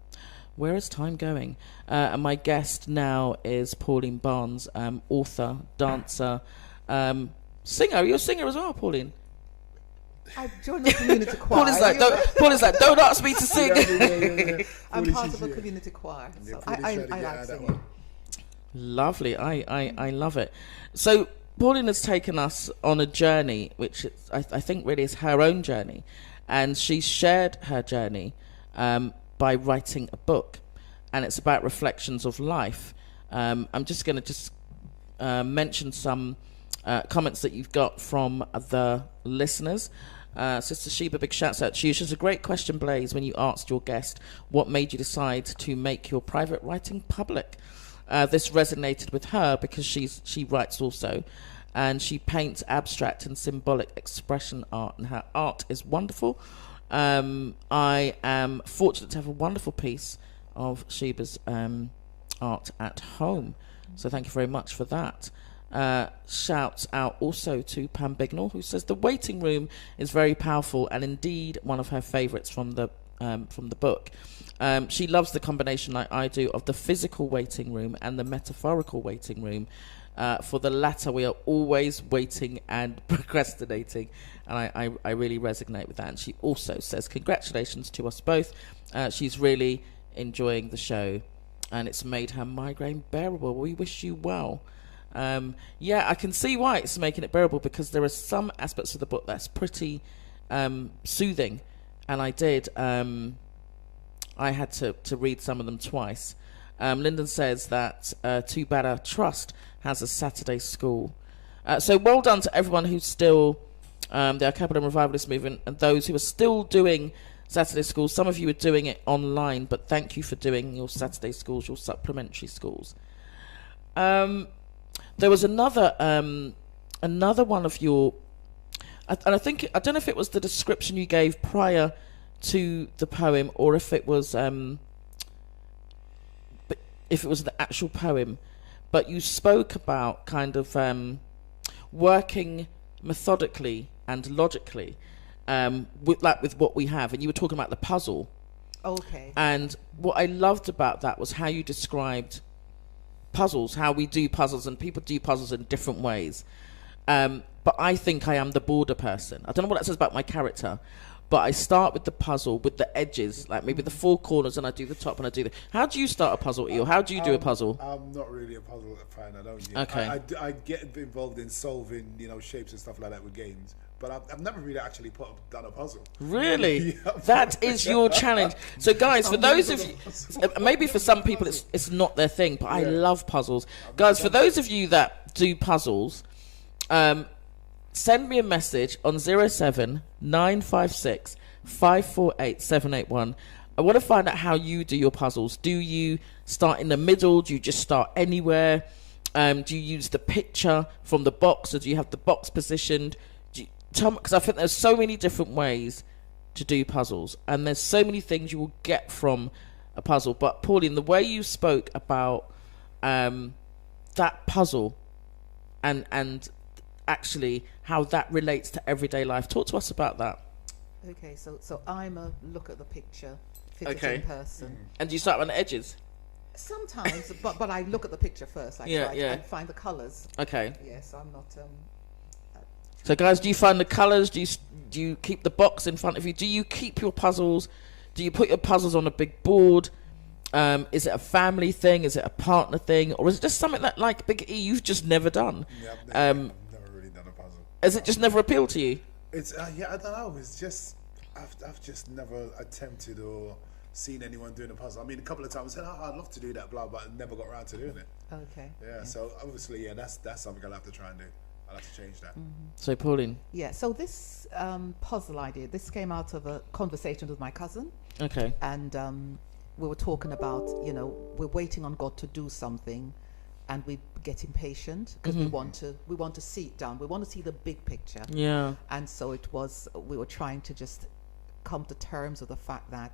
Where is time going? And my guest now is Pauline Barnes, author, dancer, singer. You're a singer as well, Pauline. I joined the community choir. Pauline's like, don't ask me to sing. I'm part of a community choir, so I like singing. Lovely. I love it. So Pauline has taken us on a journey, which I think really is her own journey, and she's shared her journey by writing a book, and it's about reflections of life. I'm just going to mention some comments that you've got from the listeners. Sister Sheba, big shouts out to you. She has a great question, Blaze, when you asked your guest what made you decide to make your private writing public. This resonated with her because she writes also, and she paints abstract and symbolic expression art, and her art is wonderful. I am fortunate to have a wonderful piece of Sheba's art at home, so thank you very much for that. Shouts out also to Pam Bignall, who says the waiting room is very powerful and indeed one of her favourites from the book. She loves the combination, like I do, of the physical waiting room and the metaphorical waiting room. For the latter, we are always waiting and procrastinating, and I really resonate with that. And she also says congratulations to us both. She's really enjoying the show, and it's made her migraine bearable. We wish you well. Yeah, I can see why it's making it bearable, because there are some aspects of the book that's pretty soothing, and I had to read some of them twice. Lyndon says that Too Bad Trust has a Saturday school. So well done to everyone who's still, the Capital Revivalist movement, and those who are still doing Saturday schools. Some of you are doing it online, but thank you for doing your Saturday schools, your supplementary schools. There was another one of your, and I don't know if it was the description you gave prior to the poem, or if it was the actual poem, but you spoke about kind of working methodically and logically with what we have, and you were talking about the puzzle. Okay. And what I loved about that was how you described puzzles, how we do puzzles, and people do puzzles in different ways. But I think I am the border person. I don't know what that says about my character, but I start with the puzzle, with the edges, like maybe the four corners, and I do the top, and I do the... How do you start a puzzle, Eel? How do you do a puzzle? I'm not really a puzzle fan. I don't. Okay. I get involved in solving, shapes and stuff like that with games, but I've never really actually done a puzzle. Really? Yeah, that is your challenge. So, guys, for those of you... Maybe for some people it's not their thing, but I love puzzles. Guys, for those of you that do puzzles... send me a message on 07956 548 781. I want to find out how you do your puzzles. Do you start in the middle? Do you just start anywhere? Do you use the picture from the box, or do you have the box positioned? Because I think there's so many different ways to do puzzles, and there's so many things you will get from a puzzle. But Pauline, the way you spoke about that puzzle and actually how that relates to everyday life. Talk to us about that. Okay, so I'm a look at the picture, fit it Okay. in person. And do you start around the edges? Sometimes, but I look at the picture first. I Yeah, try yeah. and find the colours. Okay. Yes, I'm not. So, guys, do you find the colours? Do you keep the box in front of you? Do you keep your puzzles? Do you put your puzzles on a big board? Is it a family thing? Is it a partner thing? Or is it just something that, like Big E, you've just never done? Yeah, I've never really done a puzzle. Has it just never appealed to you? It's yeah, I don't know. It's just I've just never attempted or seen anyone doing a puzzle. I mean, a couple of times I said, "Oh, I'd love to do that," blah, but I never got around to doing it. Okay. Yeah, so obviously, yeah, that's something I'll have to try and do. I'll have to change that. So, Pauline. Yeah. So this puzzle idea, this came out of a conversation with my cousin, Okay. and we were talking about, we're waiting on God to do something, and we get impatient because we want to see it done. We want to see the big picture. Yeah. And so we were trying to just come to terms with the fact that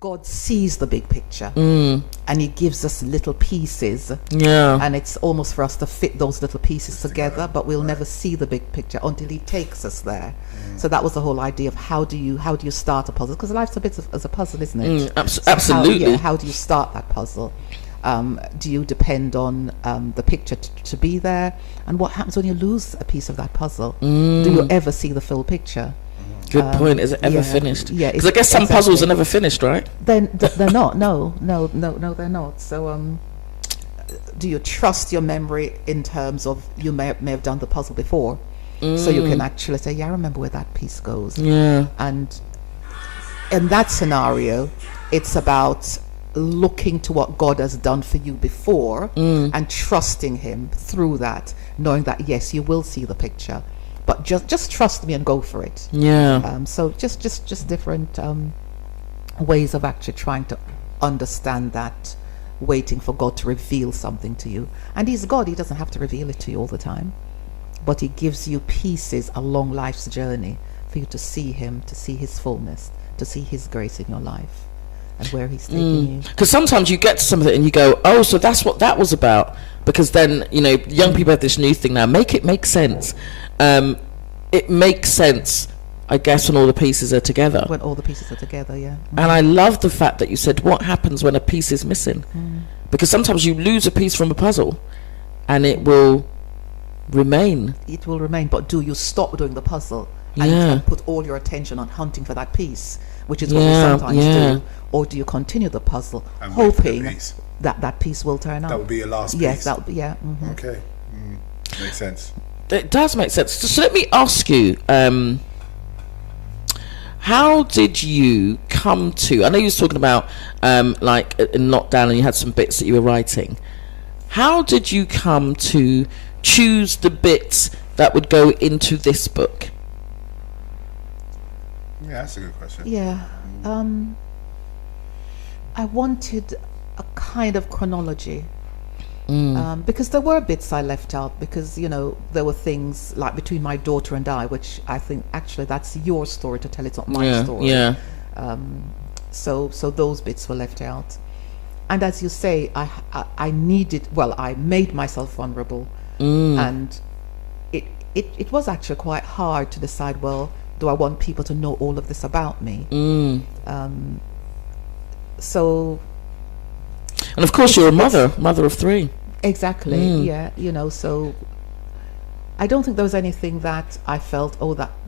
God sees the big picture, and He gives us little pieces, Yeah. and it's almost for us to fit those little pieces together, but we'll never see the big picture until He takes us there. So that was the whole idea of how do you start a puzzle, because life's a bit as a puzzle, isn't it? Absolutely. How do you start that puzzle? Do you depend on the picture to be there, and what happens when you lose a piece of that puzzle? Do you ever see the full picture? Good point. Is it ever yeah, finished? yeah, Because I guess some puzzles exactly. are never finished, right? Then they're not. No, they're not. So, do you trust your memory in terms of you may have done the puzzle before, so you can actually say, "Yeah, I remember where that piece goes." Yeah. And in that scenario, it's about looking to what God has done for you before and trusting Him through that, knowing that yes, you will see the picture, but just trust me and go for it. Yeah. So just different ways of actually trying to understand that, waiting for God to reveal something to you. And He's God; He doesn't have to reveal it to you all the time, but He gives you pieces along life's journey for you to see Him, to see His fullness, to see His grace in your life, and where He's taking you. Because sometimes you get to something and you go, oh, so that's what that was about. Because then, young people have this new thing now. Make it make sense. It makes sense, I guess, when all the pieces are together. When all the pieces are together, yeah. And I love the fact that you said, what happens when a piece is missing? Because sometimes you lose a piece from a puzzle and it will remain. It will remain, but do you stop doing the puzzle Yeah. and put all your attention on hunting for that piece, which is what we Yeah, sometimes yeah. do? Or do you continue the puzzle, And wait for the hoping piece. that piece will turn up? That would be your last Yes, piece. that would be, yeah. Okay, makes sense. It does make sense. So let me ask you, how did you come to, I know you was talking about like in lockdown and you had some bits that you were writing. How did you come to choose the bits that would go into this book? Yeah, that's a good question. Yeah. I wanted a kind of chronology. Because there were bits I left out, because there were things like between my daughter and I, which I think actually that's your story to tell, it's not my story. Yeah. So those bits were left out, and as you say, I made myself vulnerable, and it was actually quite hard to decide, well, do I want people to know all of this about me? So, and of course you're a mother of three. Exactly. Yeah. So I don't think there was anything that I felt,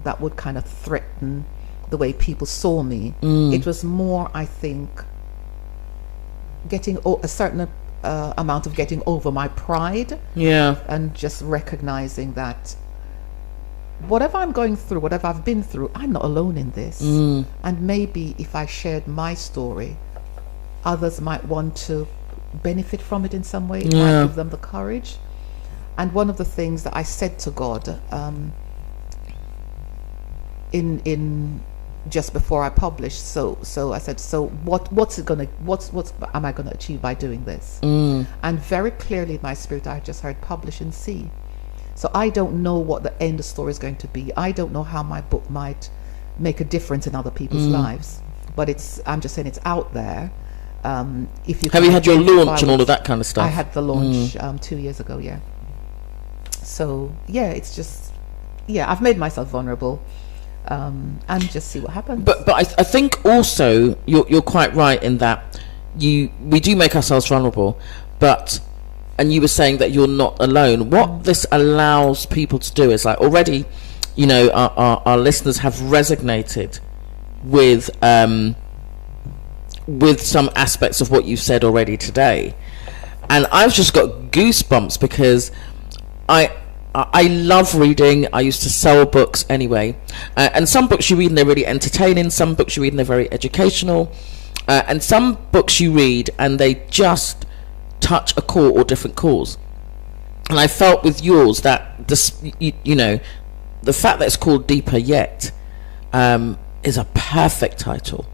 that would kind of threaten the way people saw me. It was more, I think, getting a certain amount of getting over my pride. Yeah. And just recognizing that whatever I'm going through, whatever I've been through, I'm not alone in this. And maybe if I shared my story, others might want to benefit from it in some way. It might give them the courage. And one of the things that I said to God in just before I published, so I said, so what am I gonna achieve by doing this? And very clearly in my spirit I just heard publish and see. So I don't know what the end of the story is going to be. I don't know how my book might make a difference in other people's lives, but I'm just saying it's out there. If you have you had your launch and all of that kind of stuff? I had the launch 2 years ago. Yeah. So yeah, it's just I've made myself vulnerable. and just see what happens. But I think also you're quite right in that we do make ourselves vulnerable, and you were saying that you're not alone. What this allows people to do is, like, already, you know, our listeners have resonated with some aspects of what you've said already today, and I've just got goosebumps because I love reading. I used to sell books anyway, and some books you read and they're really entertaining, some books you read and they're very educational, and some books you read and they just touch a chord or different chords. And I felt with yours that this, you know, the fact that it's called Deeper Yet is a perfect title,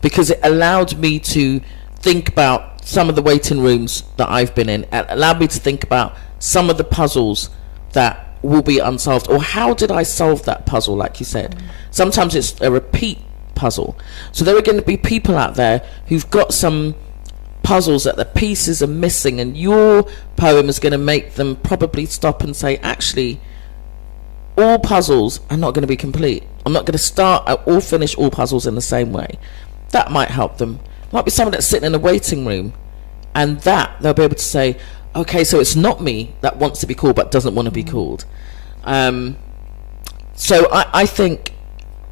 because it allowed me to think about some of the waiting rooms that I've been in. It allowed me to think about some of the puzzles that will be unsolved, or how did I solve that puzzle, like you said. Sometimes it's a repeat puzzle, so there are going to be people out there who've got some puzzles that the pieces are missing, and your poem is going to make them probably stop and say, actually, all puzzles are not going to be complete. I'm not going to start or finish all puzzles in the same way. That might help them. Might be someone that's sitting in a waiting room, and that they'll be able to say, okay, so it's not me that wants to be called but doesn't want to be called. So I think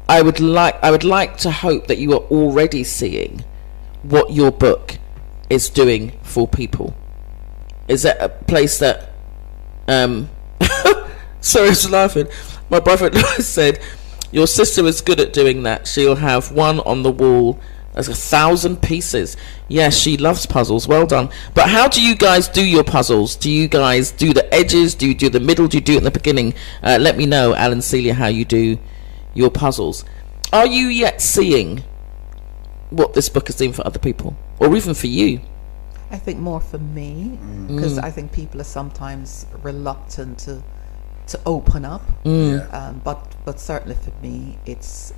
I would like to hope that you are already seeing what your book is doing for people. Is that a place that sorry, I was laughing. My brother-in-law said, your sister is good at doing that. She'll have one on the wall. There's 1,000 pieces. Yes, she loves puzzles. Well done. But how do you guys do your puzzles? Do you guys do the edges? Do you do the middle? Do you do it in the beginning? Let me know, Alan Celia, how you do your puzzles. Are you yet seeing what this book is doing for other people, or even for you? I think more for me, because I think people are sometimes reluctant to open up. But certainly for me, it's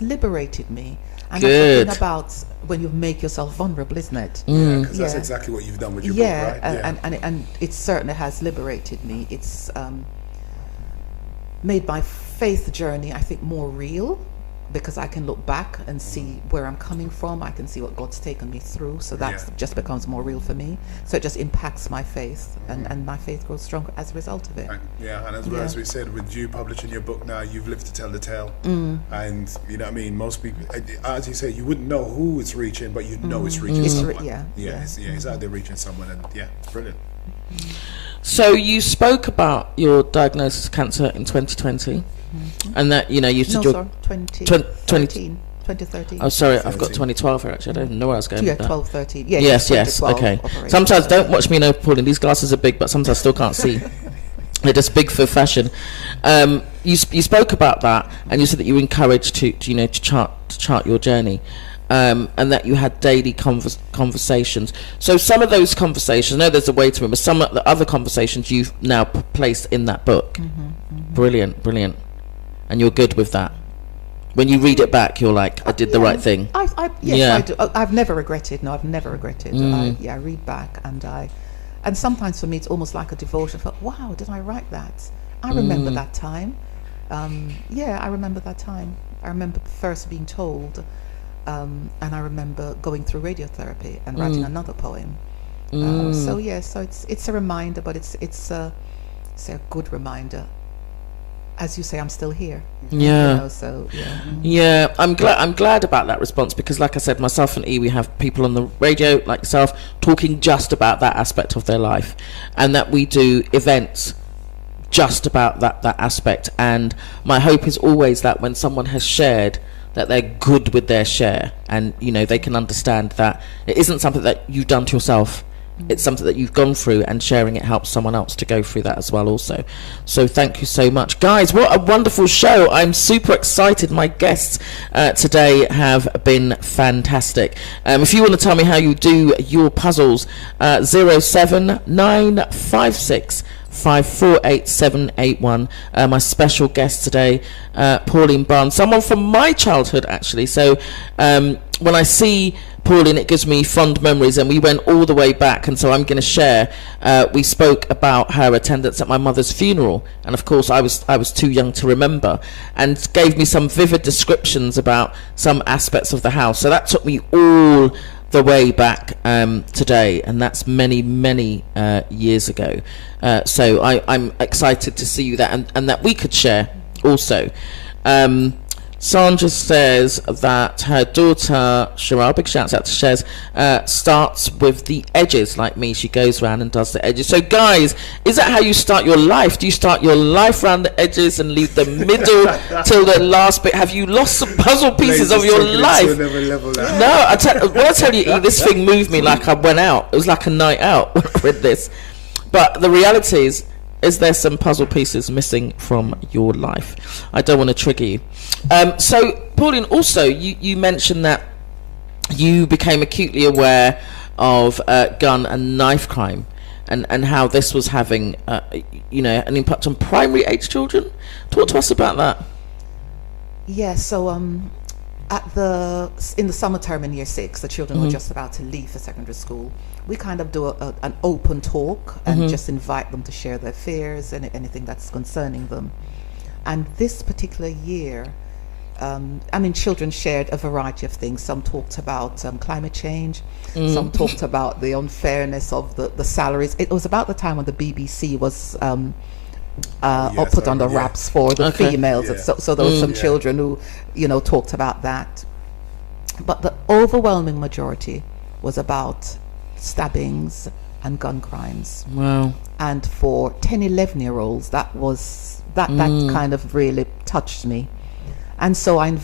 liberated me. And that's the thing about when you make yourself vulnerable, isn't it? Yeah, because that's exactly what you've done with your book, right? And it certainly has liberated me. It's made my faith journey, I think, more real, because I can look back and see where I'm coming from. I can see what God's taken me through. So that just becomes more real for me. So it just impacts my faith, and my faith grows stronger as a result of it. And as well as we said, with you publishing your book now, you've lived to tell the tale. And you know what I mean? Most people, as you say, you wouldn't know who it's reaching, but you know it's reaching someone. It's out there reaching someone, and it's brilliant. So you spoke about your diagnosis of cancer in 2020. And that, you know, you said 2013. Oh, sorry, I've got 2012 here, actually. I don't even know where I was going with that. 12, 13. Yes, okay. Sometimes, don't watch me, Pauline. These glasses are big, but sometimes I still can't see. They're just big for fashion. You spoke about that, and you said that you were encouraged to chart your journey. And that you had daily conversations. So some of those conversations, I know there's a waiting room, but some of the other conversations you've now placed in that book. Brilliant. And you're good with that. When you read it back, you're like, I did the right thing. I do. I've never regretted. No, I've never regretted. I read back, and sometimes for me it's almost like a devotion. I thought, wow, did I write that? I remember that time. I remember that time. I remember first being told, and I remember going through radiotherapy and writing another poem. So it's a reminder, but it's a good reminder. As you say, I'm still here. I'm glad about that response, because like I said, myself and E, we have people on the radio like yourself talking just about that aspect of their life, and that we do events just about that aspect. And my hope is always that when someone has shared, that they're good with their share, and you know, they can understand that it isn't something that you've done to yourself. It's something that you've gone through, and sharing it helps someone else to go through that as well also. So thank you so much, guys. What a wonderful show. I'm super excited. My guests today have been fantastic. If you want to tell me how you do your puzzles, 07956 548781. My special guest today, Pauline Barnes, someone from my childhood actually. So when I see Pauline, it gives me fond memories, and we went all the way back. And so I'm going to share. We spoke about her attendance at my mother's funeral, and of course I was too young to remember, and gave me some vivid descriptions about some aspects of the house. So that took me all the way back today, and that's many years ago. So I'm excited to see you that, and that we could share also. Sandra says that her daughter, Shara, big shouts out to Shez, starts with the edges like me. She goes around and does the edges. So guys, is that how you start your life? Do you start your life around the edges and leave the middle till the last bit? Have you lost some puzzle pieces of your life? No, I tell you, this thing moved me like I went out. It was like a night out when I read this. But the reality is there some puzzle pieces missing from your life? I don't want to trigger you. So, Pauline, also, you mentioned that you became acutely aware of gun and knife crime, and how this was having, an impact on primary age children. Talk to us about that. Yeah, so in the summer term in year 6, the children were just about to leave for secondary school. We kind of do an open talk and just invite them to share their fears and anything that's concerning them. And this particular year, children shared a variety of things. Some talked about climate change. Some talked about the unfairness of the salaries. It was about the time when the BBC was put on the wraps for the females. Yeah. So there were some children who, talked about that. But the overwhelming majority was about stabbings and gun crimes. Wow. And for 10, 11-year-olds, that kind of really touched me. And so I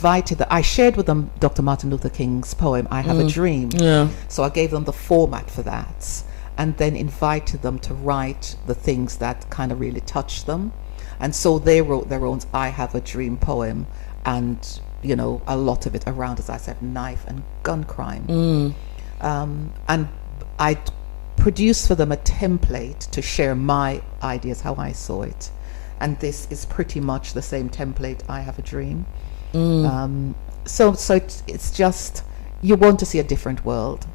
shared with them Dr. Martin Luther King's poem, I Have a Dream. Yeah. So I gave them the format for that, and then invited them to write the things that kind of really touched them. And so they wrote their own I Have a Dream poem, and, a lot of it around, as I said, knife and gun crime. And I produced for them a template to share my ideas, how I saw it. And this is pretty much the same template, I Have a Dream. So it's just, you want to see a different world.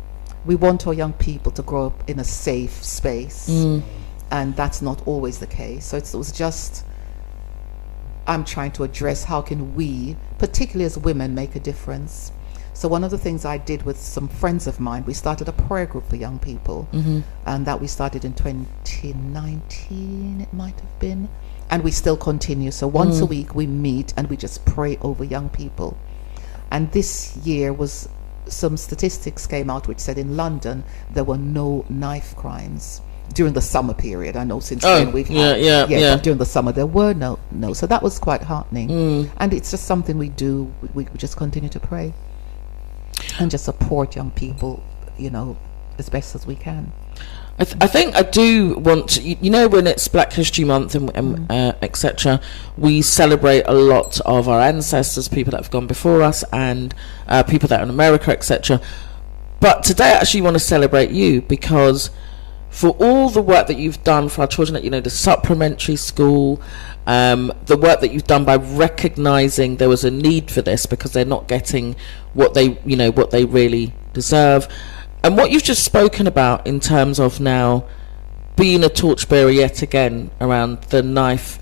We want our young people to grow up in a safe space. And that's not always the case. So it was just, I'm trying to address how can we, particularly as women, make a difference. So one of the things I did with some friends of mine, we started a prayer group for young people, and that we started in 2019, it might have been, and we still continue. So once a week we meet and we just pray over young people. And this year was, some statistics came out which said in London there were no knife crimes during the summer period. I know since then we've had, but during the summer there were no. So that was quite heartening. And it's just something we do. We just continue to pray and just support young people, as best as we can. I think I do want to, when it's Black History Month and etc., we celebrate a lot of our ancestors, people that have gone before us, and people that are in America, etc. But today I actually want to celebrate you, because for all the work that you've done for our children at, the supplementary school, the work that you've done by recognizing there was a need for this because they're not getting what they really deserve, and what you've just spoken about in terms of now being a torchbearer yet again around the knife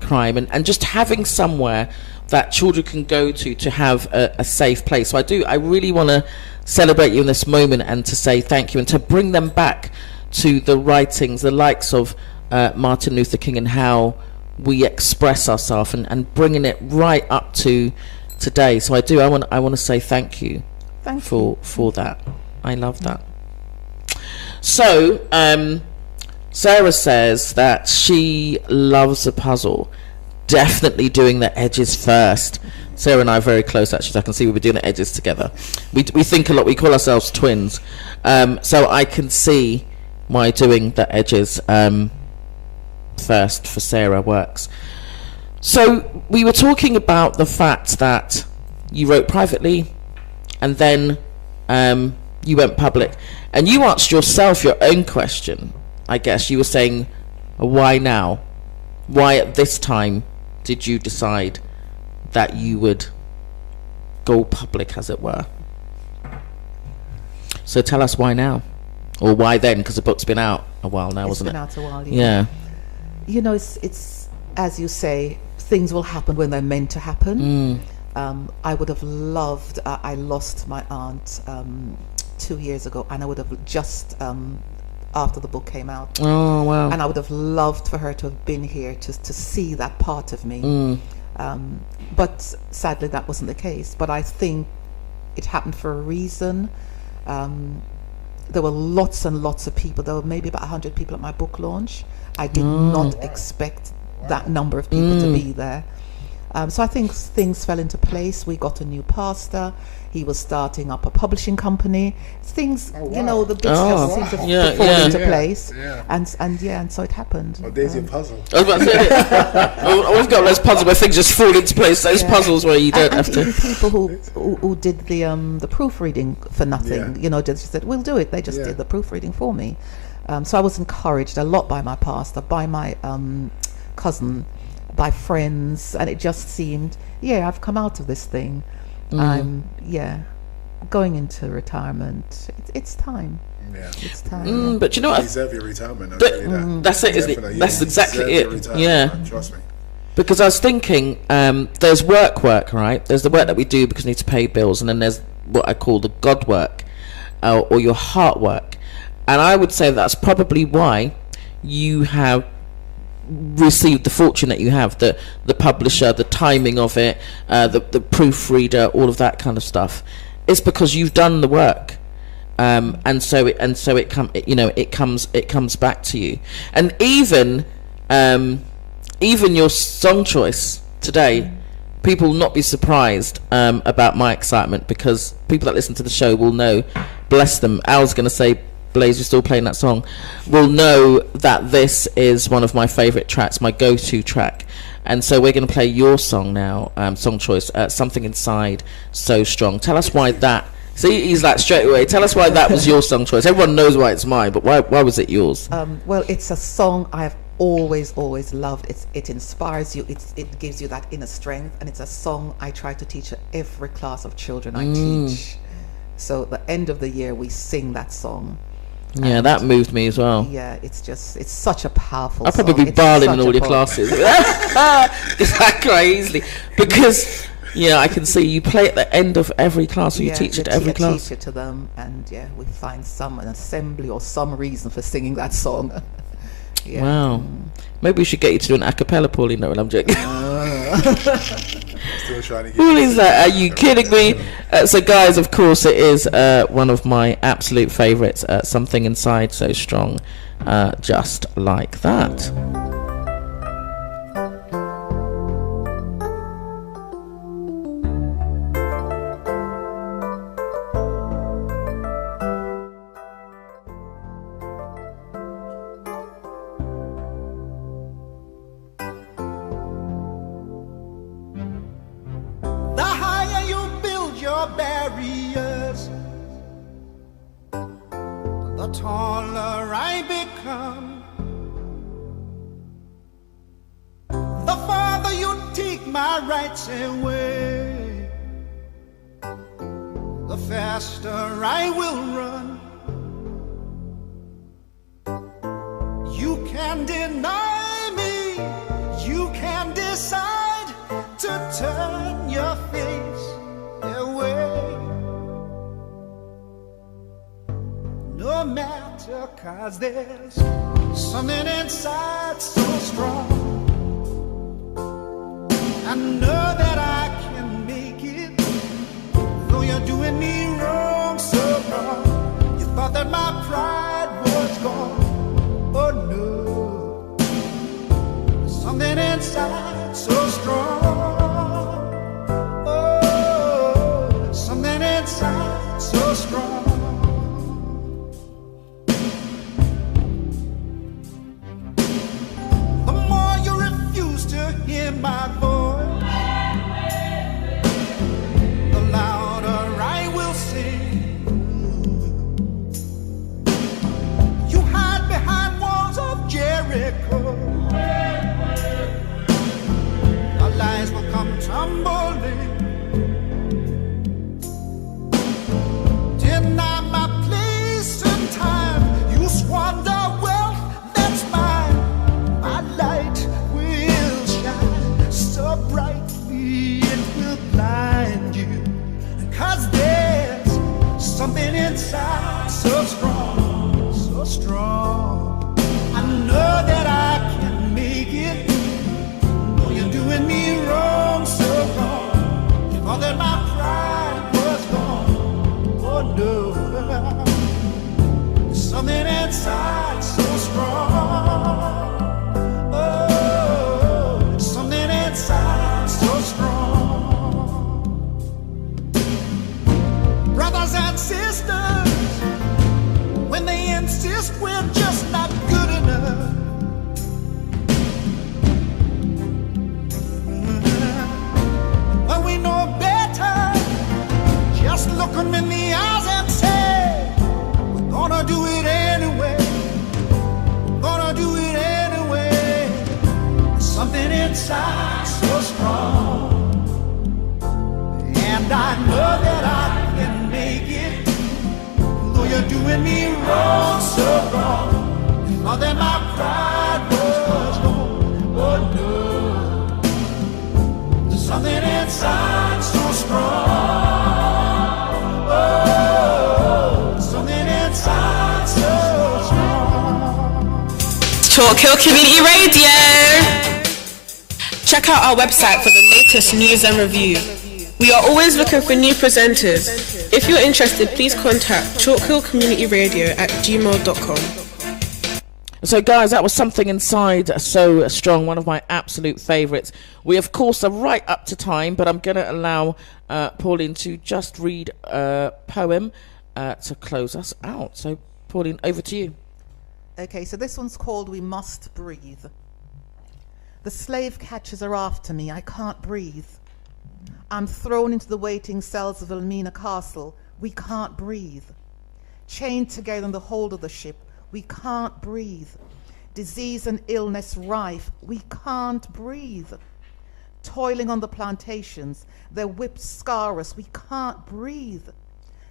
crime, and just having somewhere that children can go to have a safe place. So I really want to celebrate you in this moment and to say thank you, and to bring them back to the writings, the likes of Martin Luther King, and how we express ourselves, and bringing it right up to today. So I want to say thank you for that. I love that. So Sarah says that she loves a puzzle, definitely doing the edges first. Sarah and I are very close, actually, so I can see we'll be doing the edges together. We think a lot. We call ourselves twins, so I can see why doing the edges first for Sarah works. So we were talking about the fact that you wrote privately, and then you went public, and you asked yourself your own question. I guess you were saying, why now? Why at this time did you decide that you would go public, as it were? So tell us why now, or why then? Because the book's been out a while now, wasn't it? It's been out a while. Yeah. You know, it's as you say, things will happen when they're meant to happen. I would have loved. I lost my aunt 2 years ago, and I would have just after the book came out. Oh wow! And I would have loved for her to have been here to see that part of me. But sadly, that wasn't the case. But I think it happened for a reason. There were lots and lots of people. There were maybe about 100 people at my book launch. I did not expect that number of people to be there. So I think things fell into place. We got a new pastor. He was starting up a publishing company. Things, you know, the bits just seemed to fall into place. And so it happened. Oh, Daisy, a puzzle. I was about to say I've got those puzzles where things just fall into place. Those puzzles where you don't have to. Even people who did the proofreading for nothing, you know, just said, "We'll do it." They just did the proofreading for me. So I was encouraged a lot by my pastor, by my cousin, by friends, and it just seemed, I've come out of this thing. I'm going into retirement. It's time. Yeah, it's time. But you know what? You deserve your retirement. I'll tell you that. That's it, isn't it? That's exactly it. Yeah. Trust me. Because I was thinking, there's work, right? There's the work that we do because we need to pay bills, and then there's what I call the God work, or your heart work. And I would say that's probably why you have received the fortune that you have, the publisher, the timing of it, the proofreader, all of that kind of stuff. It's because you've done the work, and so it comes back to you. And even your song choice today, people will not be surprised about my excitement, because people that listen to the show will know, bless them, Al's going to say, Blaze, you're still playing that song, will know that this is one of my favourite tracks, my go-to track. And so we're going to play your song now, song choice, Something Inside, So Strong. Tell us why that... See, he's like, straight away, tell us why that was your song choice. Everyone knows why it's mine, but why was it yours? Well, it's a song I have always loved. It inspires you, it gives you that inner strength, and it's a song I try to teach at every class of children I teach. So at the end of the year, we sing that song. Yeah, that moved me as well. Yeah, it's such a powerful song. I'll probably be bawling in all your classes. Is that crazy? Because, I can see you play at the end of every class, or you teach it to every class. I teach it to them, and we find an assembly or some reason for singing that song. Wow. Maybe we should get you to do an a cappella, Pauline. No, I'm joking. Still trying to get Who is that? Are you kidding me? So guys, of course it is one of my absolute favourites, Something Inside So Strong, just like that. The taller I become, the farther you take my rights away, the faster I will run. You can deny me, you can decide to turn your face away. No matter, 'cause there's something inside so strong. I know that I can make it, though you're doing me wrong, so wrong. You thought that my pride was gone. Oh no, something inside so strong. Oh, something inside so strong. Hear my voice, the louder I will sing. You hide behind walls of Jericho, a light inside so strong, so strong. I know that I can make it. Though you're doing me wrong, so wrong. You thought that my pride was gone. Oh no. There's something inside so strong. Oh, something inside so strong. Brothers and sisters, when they insist we're just not good enough. When we know better, just look them in the eyes and say, we're gonna do it anyway. Gonna do it anyway. There's something inside so strong. And I know that I can make it. Though you're doing me wrong, so wrong. You thought that my pride was gone. Oh no. There's something inside so strong. Oh, something inside so strong. Chalk Hill Community Radio. Check out our website for the latest news and review. We are always looking for new presenters. If you're interested, please contact chalkhillcommunityradio@gmail.com. So guys, that was Something Inside So Strong, one of my absolute favourites. We of course are right up to time, but I'm going to allow Pauline to just read a poem to close us out. So Pauline, over to you. Okay, so this one's called We Must Breathe. The slave catchers are after me, I can't breathe. I'm thrown into the waiting cells of Elmina Castle, we can't breathe. Chained together in the hold of the ship, we can't breathe. Disease and illness rife, we can't breathe. Toiling on the plantations, their whips scar us, we can't breathe.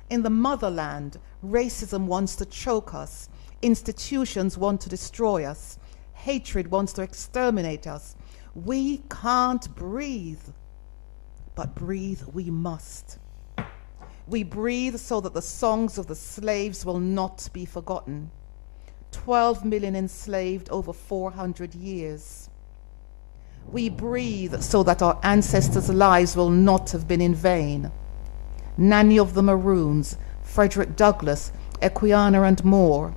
In the motherland, racism wants to choke us. Institutions want to destroy us. Hatred wants to exterminate us. We can't breathe, but breathe we must. We breathe so that the songs of the slaves will not be forgotten. 12 million enslaved over 400 years. We breathe so that our ancestors' lives will not have been in vain. Nanny of the Maroons, Frederick Douglass, Equiana and more.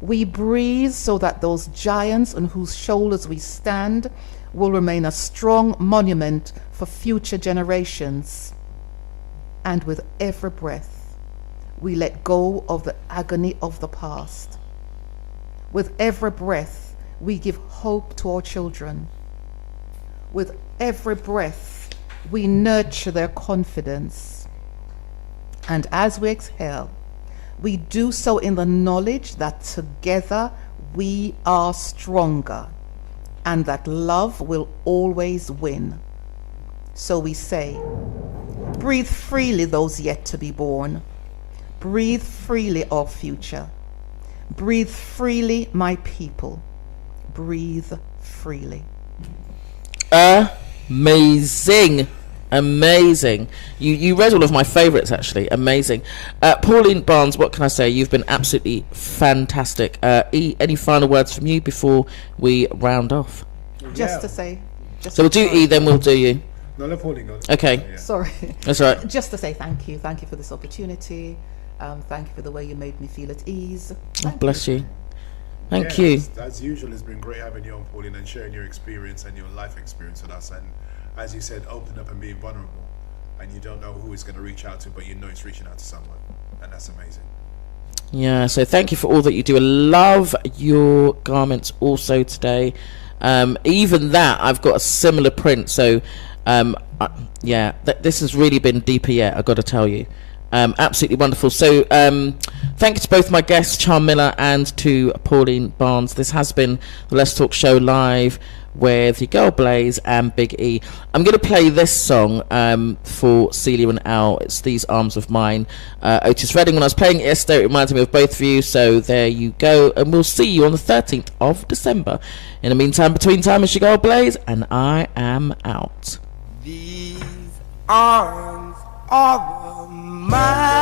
We breathe so that those giants on whose shoulders we stand will remain a strong monument for future generations. And with every breath, we let go of the agony of the past. With every breath, we give hope to our children. With every breath, we nurture their confidence. And as we exhale, we do so in the knowledge that together we are stronger and that love will always win. So we say, breathe freely those yet to be born. Breathe freely our future. Breathe freely my people. Breathe freely. Amazing. Amazing. You read all of my favourites, actually. Amazing. Pauline Barnes, what can I say? You've been absolutely fantastic. E, any final words from you before we round off? Just to say. So we'll do E, then we'll do you. No, let Pauline go. Okay. Yeah. Sorry. That's right. Just to say thank you. Thank you for this opportunity. Thank you for the way you made me feel at ease. Oh, bless you. Thank Yeah, you. As usual, it's been great having you on, Pauline, and sharing your experience and your life experience with us. And as you said, open up and being vulnerable. And you don't know who it's going to reach out to, but you know it's reaching out to someone. And that's amazing. Yeah, so thank you for all that you do. I love your garments also today. Even that, I've got a similar print. So, yeah, this has really been deeper yet, I've got to tell you. Absolutely wonderful. So thank you to both my guests, Charm Miller and to Pauline Barnes. This has been the Let's Talk Show live with your girl Blaze and Big E. I'm going to play this song for Celia and Al. It's These Arms of Mine. Otis Redding, when I was playing it yesterday, it reminded me of both of you. So there you go. And we'll see you on the 13th of December. In the meantime, between time, it's your girl Blaze, and I am out. These arms are mine.